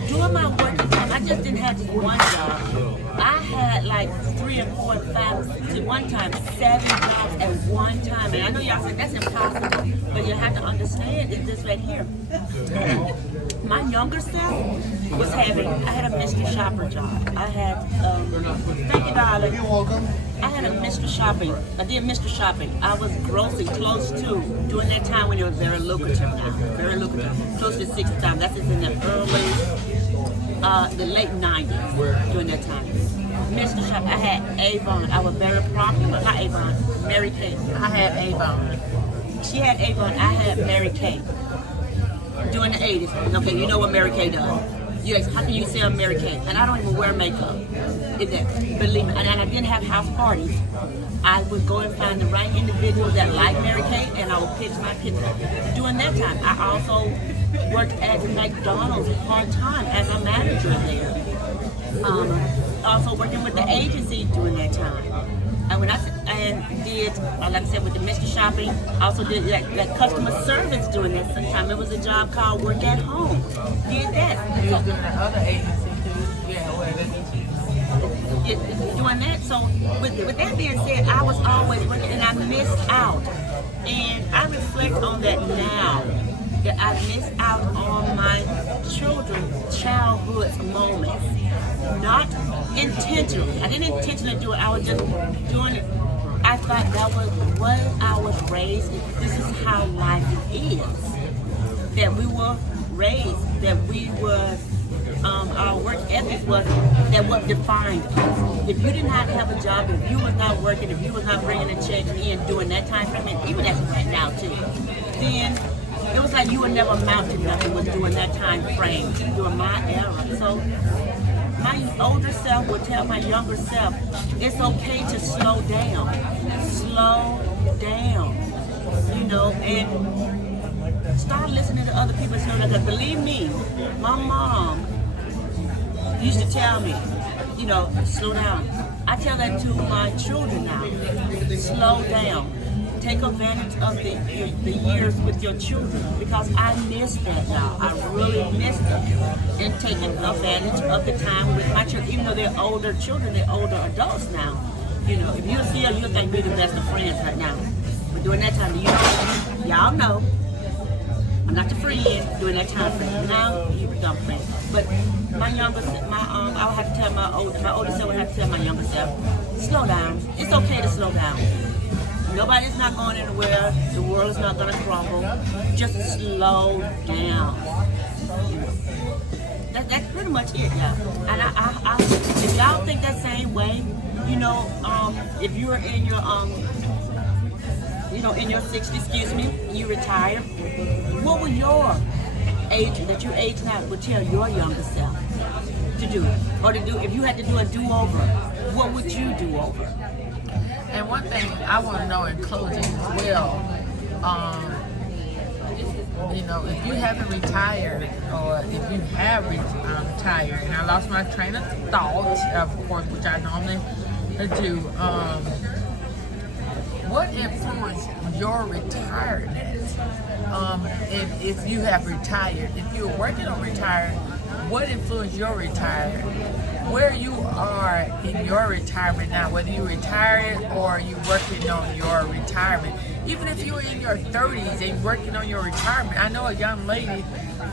During my working time, I just didn't have just one job. I had like 3 and 4 and 5, at one time, 7 jobs at one time. And I know y'all said that's impossible, but you have to understand it's this right here. My younger self was I had a mystery shopper job. I had, thank you, darling. You're welcome. I had a mystery shopping. I did mystery shopping. I was grossing close to during that time when it was very lucrative now. Very lucrative. Close to 60,000. That's in the the late 90s during that time. Mystery shop. I had Avon. I was very popular. Not Avon. Mary Kay. I had Avon. She had Avon. I had Mary Kay. During the 80s. Okay, you know what Mary Kay does. Yes, how can you sell Mary Kay? And I don't even wear makeup. Believe me. And I didn't have house parties. I would go and find the right individuals that like Mary Kay, and I would pitch my picture. During that time, I also worked at McDonald's part-time as a manager there. Also working with the agency during that time. And when I did, like I said, with the mystery shopping, also did that customer service during that time. It was a job called Work at Home. Did that. You was doing the other agency too. Yeah, doing that. So with that being said, I was always working and I missed out. And I reflect on that now. That I missed out on my childhood's moments. Not intentionally. I didn't intentionally do it. I was just doing it. I thought that was what I was raised. This is how life is. That we were raised. That we were. Our work ethic was that what defined us. If you did not have a job, if you was not working, if you was not bringing a check in during that time frame, and even as right now too, then it was like you would never amount to nothing was during that time frame, during my era. So my older self would tell my younger self, it's okay to slow down. Slow down. You know, and start listening to other people. Because believe me, my mom used to tell me, you know, slow down. I tell that to my children now. Slow down. Take advantage of the years with your children, because I miss that now. I really miss that. And taking advantage of the time with my children, even though they're older children, they're older adults now. You know, if you see them, you'll think we're the best of friends right now. But during that time, y'all know, I'm not your friend during that time frame. Now you become friends. But my younger, I would have to tell my older self would have to tell my younger self, slow down. It's okay to slow down. Nobody's not going anywhere. The world is not going to crumble. Just slow down. That's pretty much it, y'all. And I if y'all think that same way, you know, if you're in your in your 60s, excuse me, you retired, what would your age that you age now would tell your younger self to do? Or to do, if you had to do a do-over, what would you do over? And one thing I want to know in closing as well, you know, if you haven't retired, or if you have retired, and I lost my train of thought, of course, which I normally do, what influenced your retirement? If you have retired, if you're working on retiring, what influenced your retirement? Where you are in your retirement now, whether you retired or you're working on your retirement, even if you're in your 30s and working on your retirement. I know a young lady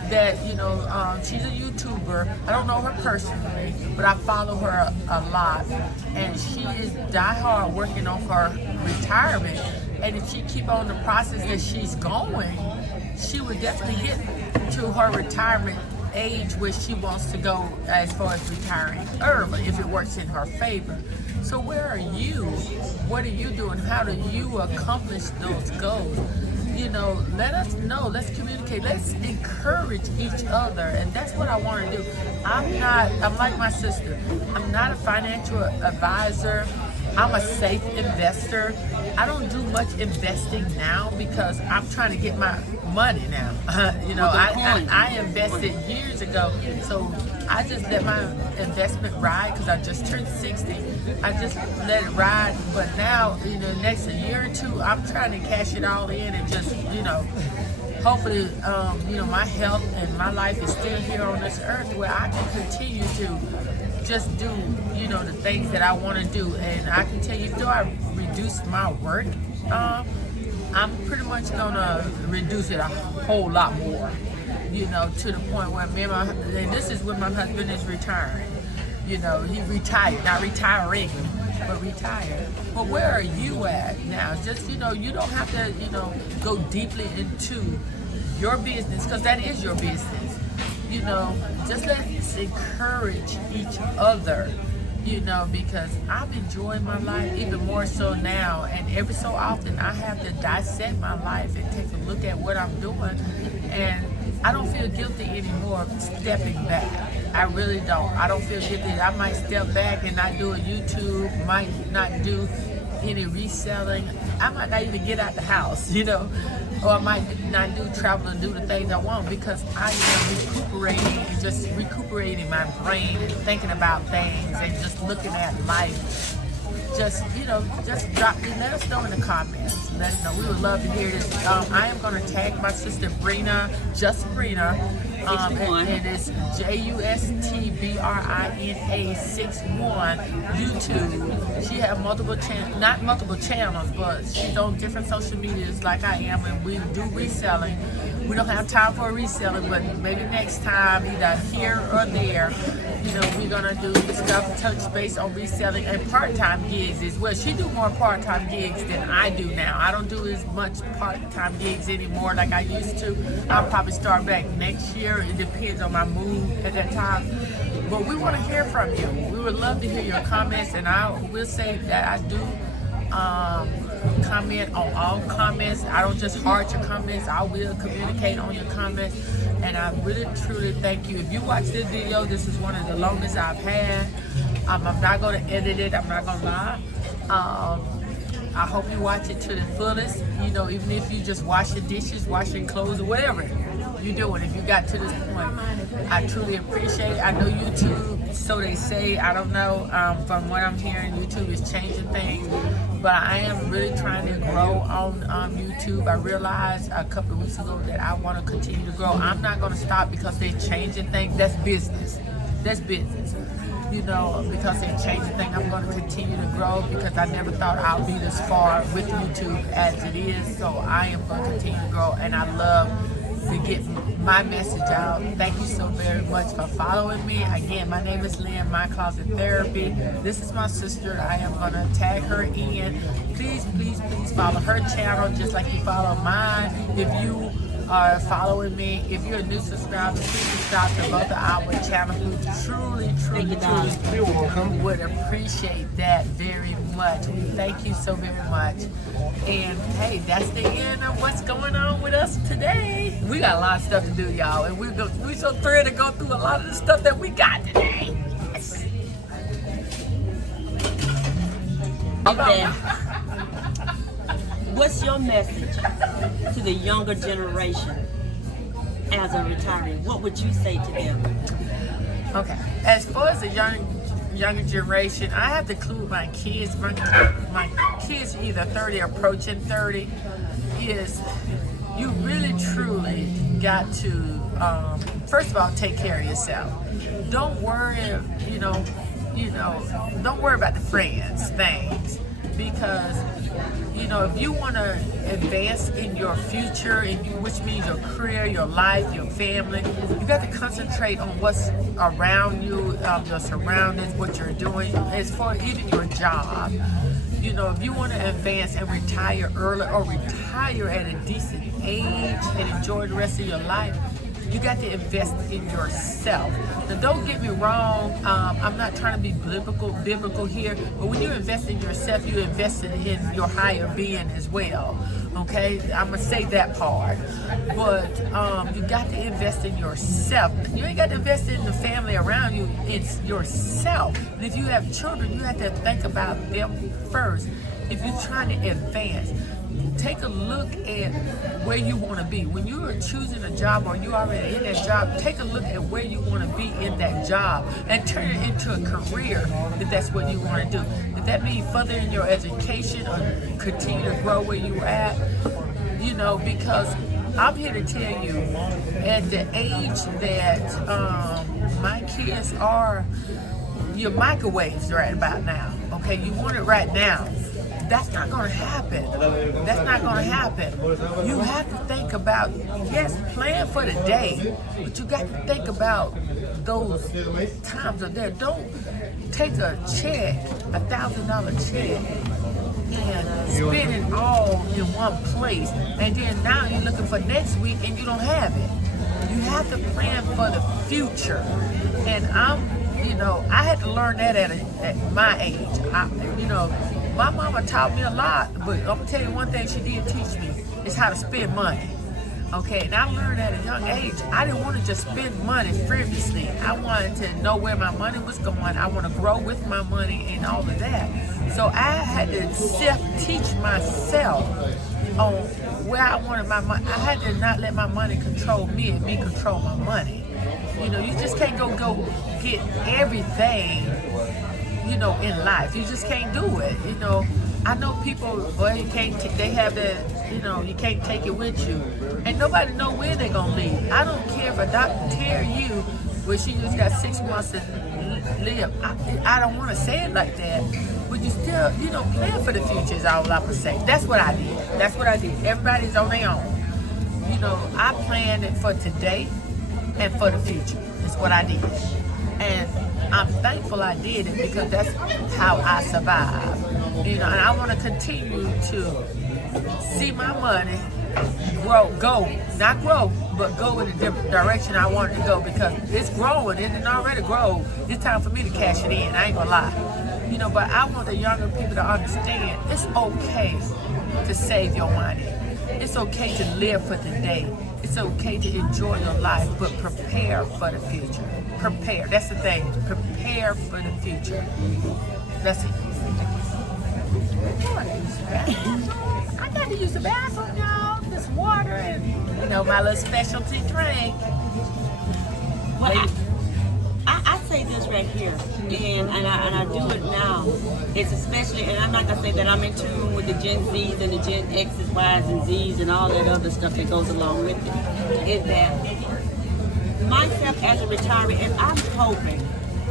that, you know, she's a YouTuber. I don't know her personally, but I follow her a lot. And she is diehard working on her retirement. And if she keep on the process that she's going, she would definitely get to her retirement age where she wants to go as far as retiring early, if it works in her favor. So where are you? What are you doing? How do you accomplish those goals? You know, let us know. Let's communicate. Let's encourage each other. And that's what I want to do. I'm like my sister. I'm not a financial advisor. I'm a safe investor. I don't do much investing now because I'm trying to get my money now. You know, I invested years ago, so I just let my investment ride because I just turned 60. I just let it ride, but now, you know, next year or two, I'm trying to cash it all in and just, you know, hopefully, you know, my health and my life is still here on this earth where I can continue to just do, you know, the things that I want to do. And I can tell you, though I reduce my work, I'm pretty much gonna reduce it a whole lot more, you know, to the point where me and and this is when my husband is retiring. You know, he retired, not retiring, but retired. But where are you at now? Just, you know, you don't have to, you know, go deeply into your business, because that is your business. You know, just let's encourage each other, you know, because I'm enjoying my life even more so now. And every so often I have to dissect my life and take a look at what I'm doing. And I don't feel guilty anymore stepping back. I really don't. I don't feel guilty. I might step back and not do a YouTube, might not do any reselling. I might not even get out the house, you know, or I might not do travel and do the things I want, because I am recuperating and just recuperating my brain and thinking about things and just looking at life. Just, you know, just let us know in the comments. Let us know. We would love to hear this. I am going to tag my sister Brina, just Brina, and it's JUSTBRINA 61 YouTube. She has multiple channels, not multiple channels, but she's on different social medias like I am, and we do reselling. We don't have time for reselling, but maybe next time, either here or there, you know, we're gonna do discuss touch base on reselling and part-time gigs as well. She do more part-time gigs than I do now. I don't do as much part-time gigs anymore like I used to. I'll probably start back next year. It depends on my mood at that time. But we want to hear from you. We would love to hear your comments, and I will say that I do comment on all comments. I don't just heart your comments. I will communicate on your comments, and I really truly thank you. If you watch this video, this is one of the longest I've had. I'm not going to edit it. I'm not going to lie. I hope you watch it to the fullest. You know, even if you just wash your dishes, washing clothes, or whatever you're doing, if you got to this point, I truly appreciate it. I know YouTube, so they say, I don't know, from what I'm hearing, YouTube is changing things, but I am really trying to grow on YouTube. I realized a couple of weeks ago that I want to continue to grow. I'm not going to stop because they're changing things. That's business. That's business. You know, because they're changing things, I'm going to continue to grow, because I never thought I'll be this far with YouTube as it is. So I am going to continue to grow, and I love to get my message out. Thank you so very much for following me. Again, my name is Lynn, My Closet Therapy. This is my sister. I am going to tag her in. Please, please, please follow her channel just like you follow mine. If you are following me, if you're a new subscriber, please subscribe to both of our channels. We truly would appreciate that very much. We thank you so very much. And hey, that's the end of what's going on with us today. We got a lot of stuff to do, y'all, and we're so thrilled to go through a lot of the stuff that we got today. Yes. Okay. What's your message to the younger generation as a retiree? What would you say to them? Okay, as far as the younger generation, I have to include my kids. My kids either 30 or approaching 30. Is you really truly got to first of all take care of yourself. Don't worry, don't worry about the friends things, because if you want to advance in your future, which means your career, your life, your family, you got to concentrate on what's around you, your surroundings, what you're doing, as far as even your job. If you want to advance and retire early, or retire at a decent age and enjoy the rest of your life, you got to invest in yourself. Now, don't get me wrong, I'm not trying to be biblical here, but when you invest in yourself, you invested in your higher being as well. Okay, I'm gonna say that part, but you got to invest in yourself. You ain't got to invest in the family around you. It's yourself. And if you have children, you have to think about them first. If you're trying to advance, take a look at where you want to be. When you are choosing a job, or you already in that job, take a look at where you want to be in that job and turn it into a career if that's what you want to do. If that means furthering your education or continue to grow where you're at, because I'm here to tell you, at the age that my kids are, your microwaves right about now. Okay, you want it right now. That's not going to happen. That's not going to happen. You have to think about, yes, plan for the day, but you got to think about those times are there. Don't take a check, $1,000 check, and spend it all in one place, and then now you're looking for next week and you don't have it. You have to plan for the future. And I had to learn that at my age. My mama taught me a lot, but I'm gonna tell you one thing she did teach me is how to spend money. Okay, and I learned at a young age. I didn't want to just spend money frivolously. I wanted to know where my money was going. I want to grow with my money and all of that. So I had to self-teach myself on where I wanted my money. I had to not let my money control me and me control my money. You just can't go get everything, in life. You just can't do it. I know people, well, you can't. They have that. You can't take it with you, and nobody know when they're gonna leave. I don't care if a doctor tell you, well, she just got 6 months to live. I don't want to say it like that, but you still, plan for the future is all I'm gonna say. That's what I did. Everybody's on their own. I planned it for today and for the future. That's what I did, and I'm thankful I did it because that's how I survived. And I want to continue to see my money not grow, but go in the different direction I want it to go, because it's growing. It didn't already grow. It's time for me to cash it in. I ain't gonna lie. But I want the younger people to understand it's okay to save your money. It's okay to live for today. It's okay to enjoy your life, but prepare for the future. Prepare. That's the thing. Prepare for the future. That's it. I got to use the bathroom, y'all. This water and, my little specialty drink. Well, I say this right here, and I do it now. It's especially, and I'm not gonna say that I'm in tune with the Gen Zs and the Gen X's, Y's, and Z's, and all that other stuff that goes along with it. Is that myself as a retiree, and I'm hoping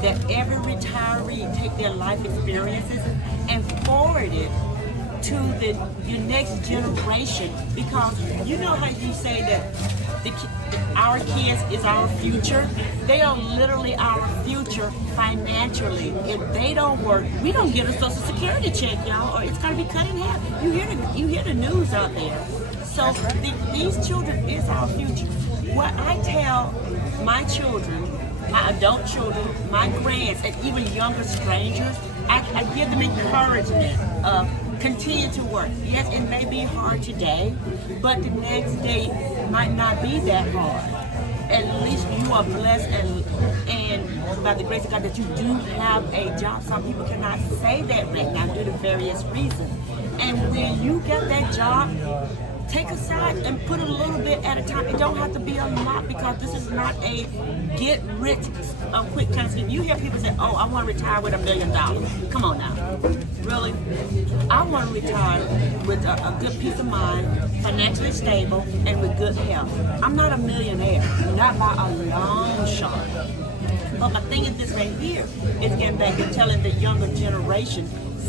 that every retiree take their life experiences and forward it to your next generation, because you know how you say that our kids is our future. They are literally our future financially. If they don't work, we don't get a Social Security check, y'all, or it's gonna be cut in half. You hear the news out there. So these children is our future. What I tell my children, my adult children, my grands, and even younger strangers, I give them encouragement of continue to work. Yes, it may be hard today, but the next day might not be that hard. At least you are blessed and by the grace of God that you do have a job. Some people cannot say that right now due to various reasons. And when you get that job, take a side and put a little bit at a time. It don't have to be a lot, because this is not a get rich quick kind of scheme. You hear people say, oh, I want to retire with $1 million. Come on now. Really? I want to retire with a good peace of mind, financially stable, and with good health. I'm not a millionaire, not by a long shot. But my thing is this right here is getting back to telling the younger generation,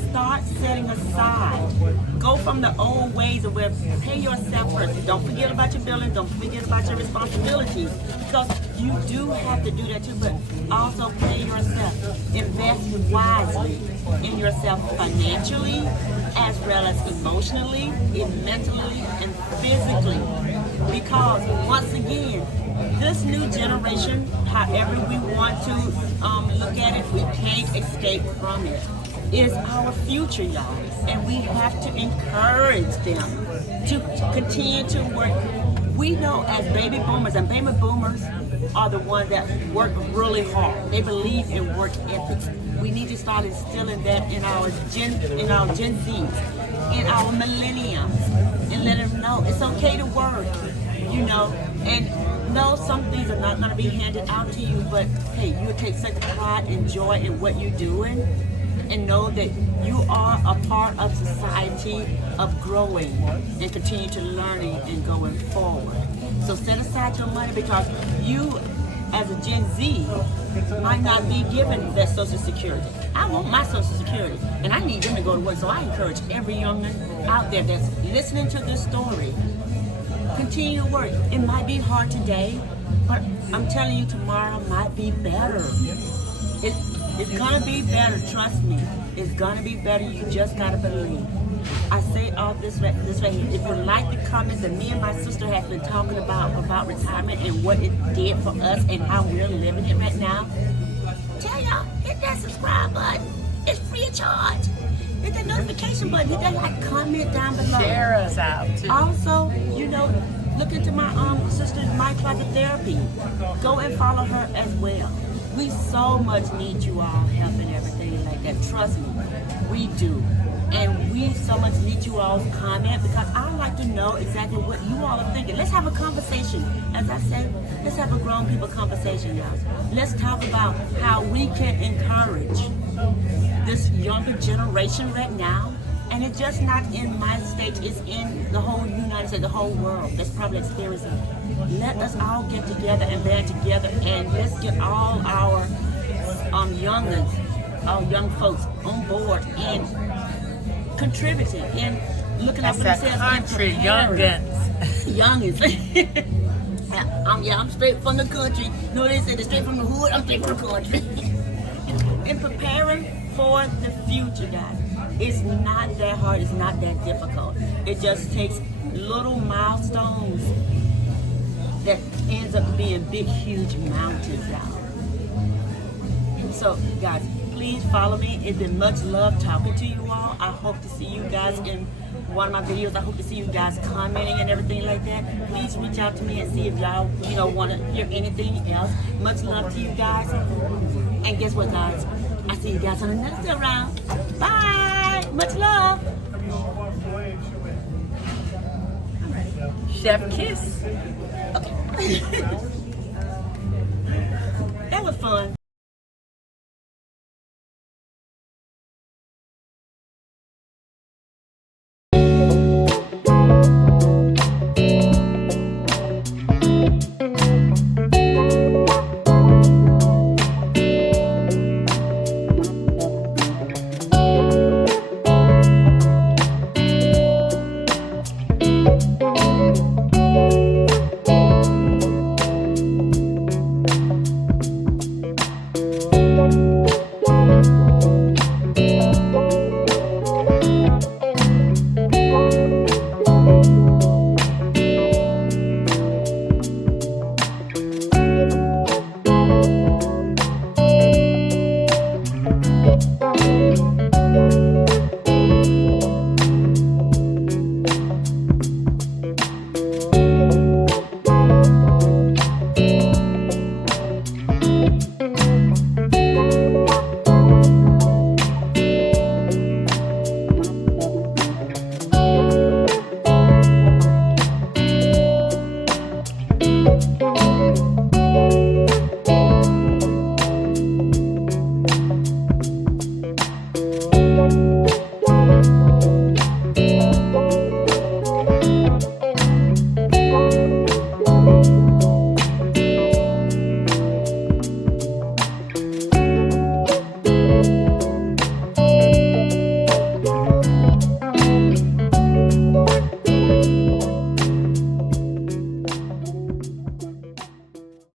start setting aside. Go from the old ways of where pay yourself first. Don't forget about your billing. Don't forget about your responsibilities, because you do have to do that too. But also pay yourself. Invest wisely in yourself financially, as well as emotionally, mentally, and physically. Because once again, this new generation, however we want to look at it, we can't escape from it. Is our future, y'all, and we have to encourage them to continue to work. We know as baby boomers, and baby boomers are the ones that work really hard. They believe in work ethics. We need to start instilling that in our Gen Zs, in our millennials, and let them know it's okay to work, and no, some things are not going to be handed out to you, but hey, you take such pride and joy in what you're doing. and know that you are a part of society of growing and continue to learning and going forward. So set aside your money because you, as a Gen Z, might not be given that Social Security. I want my Social Security, and I need them to go to work. So I encourage every young man out there that's listening to this story, continue to work. It might be hard today, but I'm telling you, tomorrow might be better. It's gonna be better, trust me. It's gonna be better, you just gotta believe. I say all this way. If you like the comments that me and my sister have been talking about retirement and what it did for us and how we're living it right now, tell y'all, hit that subscribe button. It's free of charge. Hit that notification button, hit that like, comment down below. Share us out too. Also, look into my sister, My Closet Therapy. Go and follow her as well. We so much need you all help and everything like that. Trust me, we do. And we so much need you all's comment because I like to know exactly what you all are thinking. Let's have a conversation. As I said, let's have a grown people conversation, y'all. Let's talk about how we can encourage this younger generation right now. And it's just not in my state, it's in the whole United States, the whole world that's probably experiencing it. Let us all get together and band together and let's get all our youngins, our young folks on board and contributing and looking out for themselves. Country, youngins. I'm straight from the country. No, they said straight from the hood, I'm straight from the country. And preparing for the future, guys. It's not that hard, it's not that difficult. It just takes little milestones that ends up being big, huge mountains, y'all. So, guys, please follow me. It's been much love talking to you all. I hope to see you guys in one of my videos. I hope to see you guys commenting and everything like that. Please reach out to me and see if y'all, want to hear anything else. Much love to you guys. And guess what, guys? I see you guys on the next round. Bye. Much love. Chef kiss. Okay. That was fun.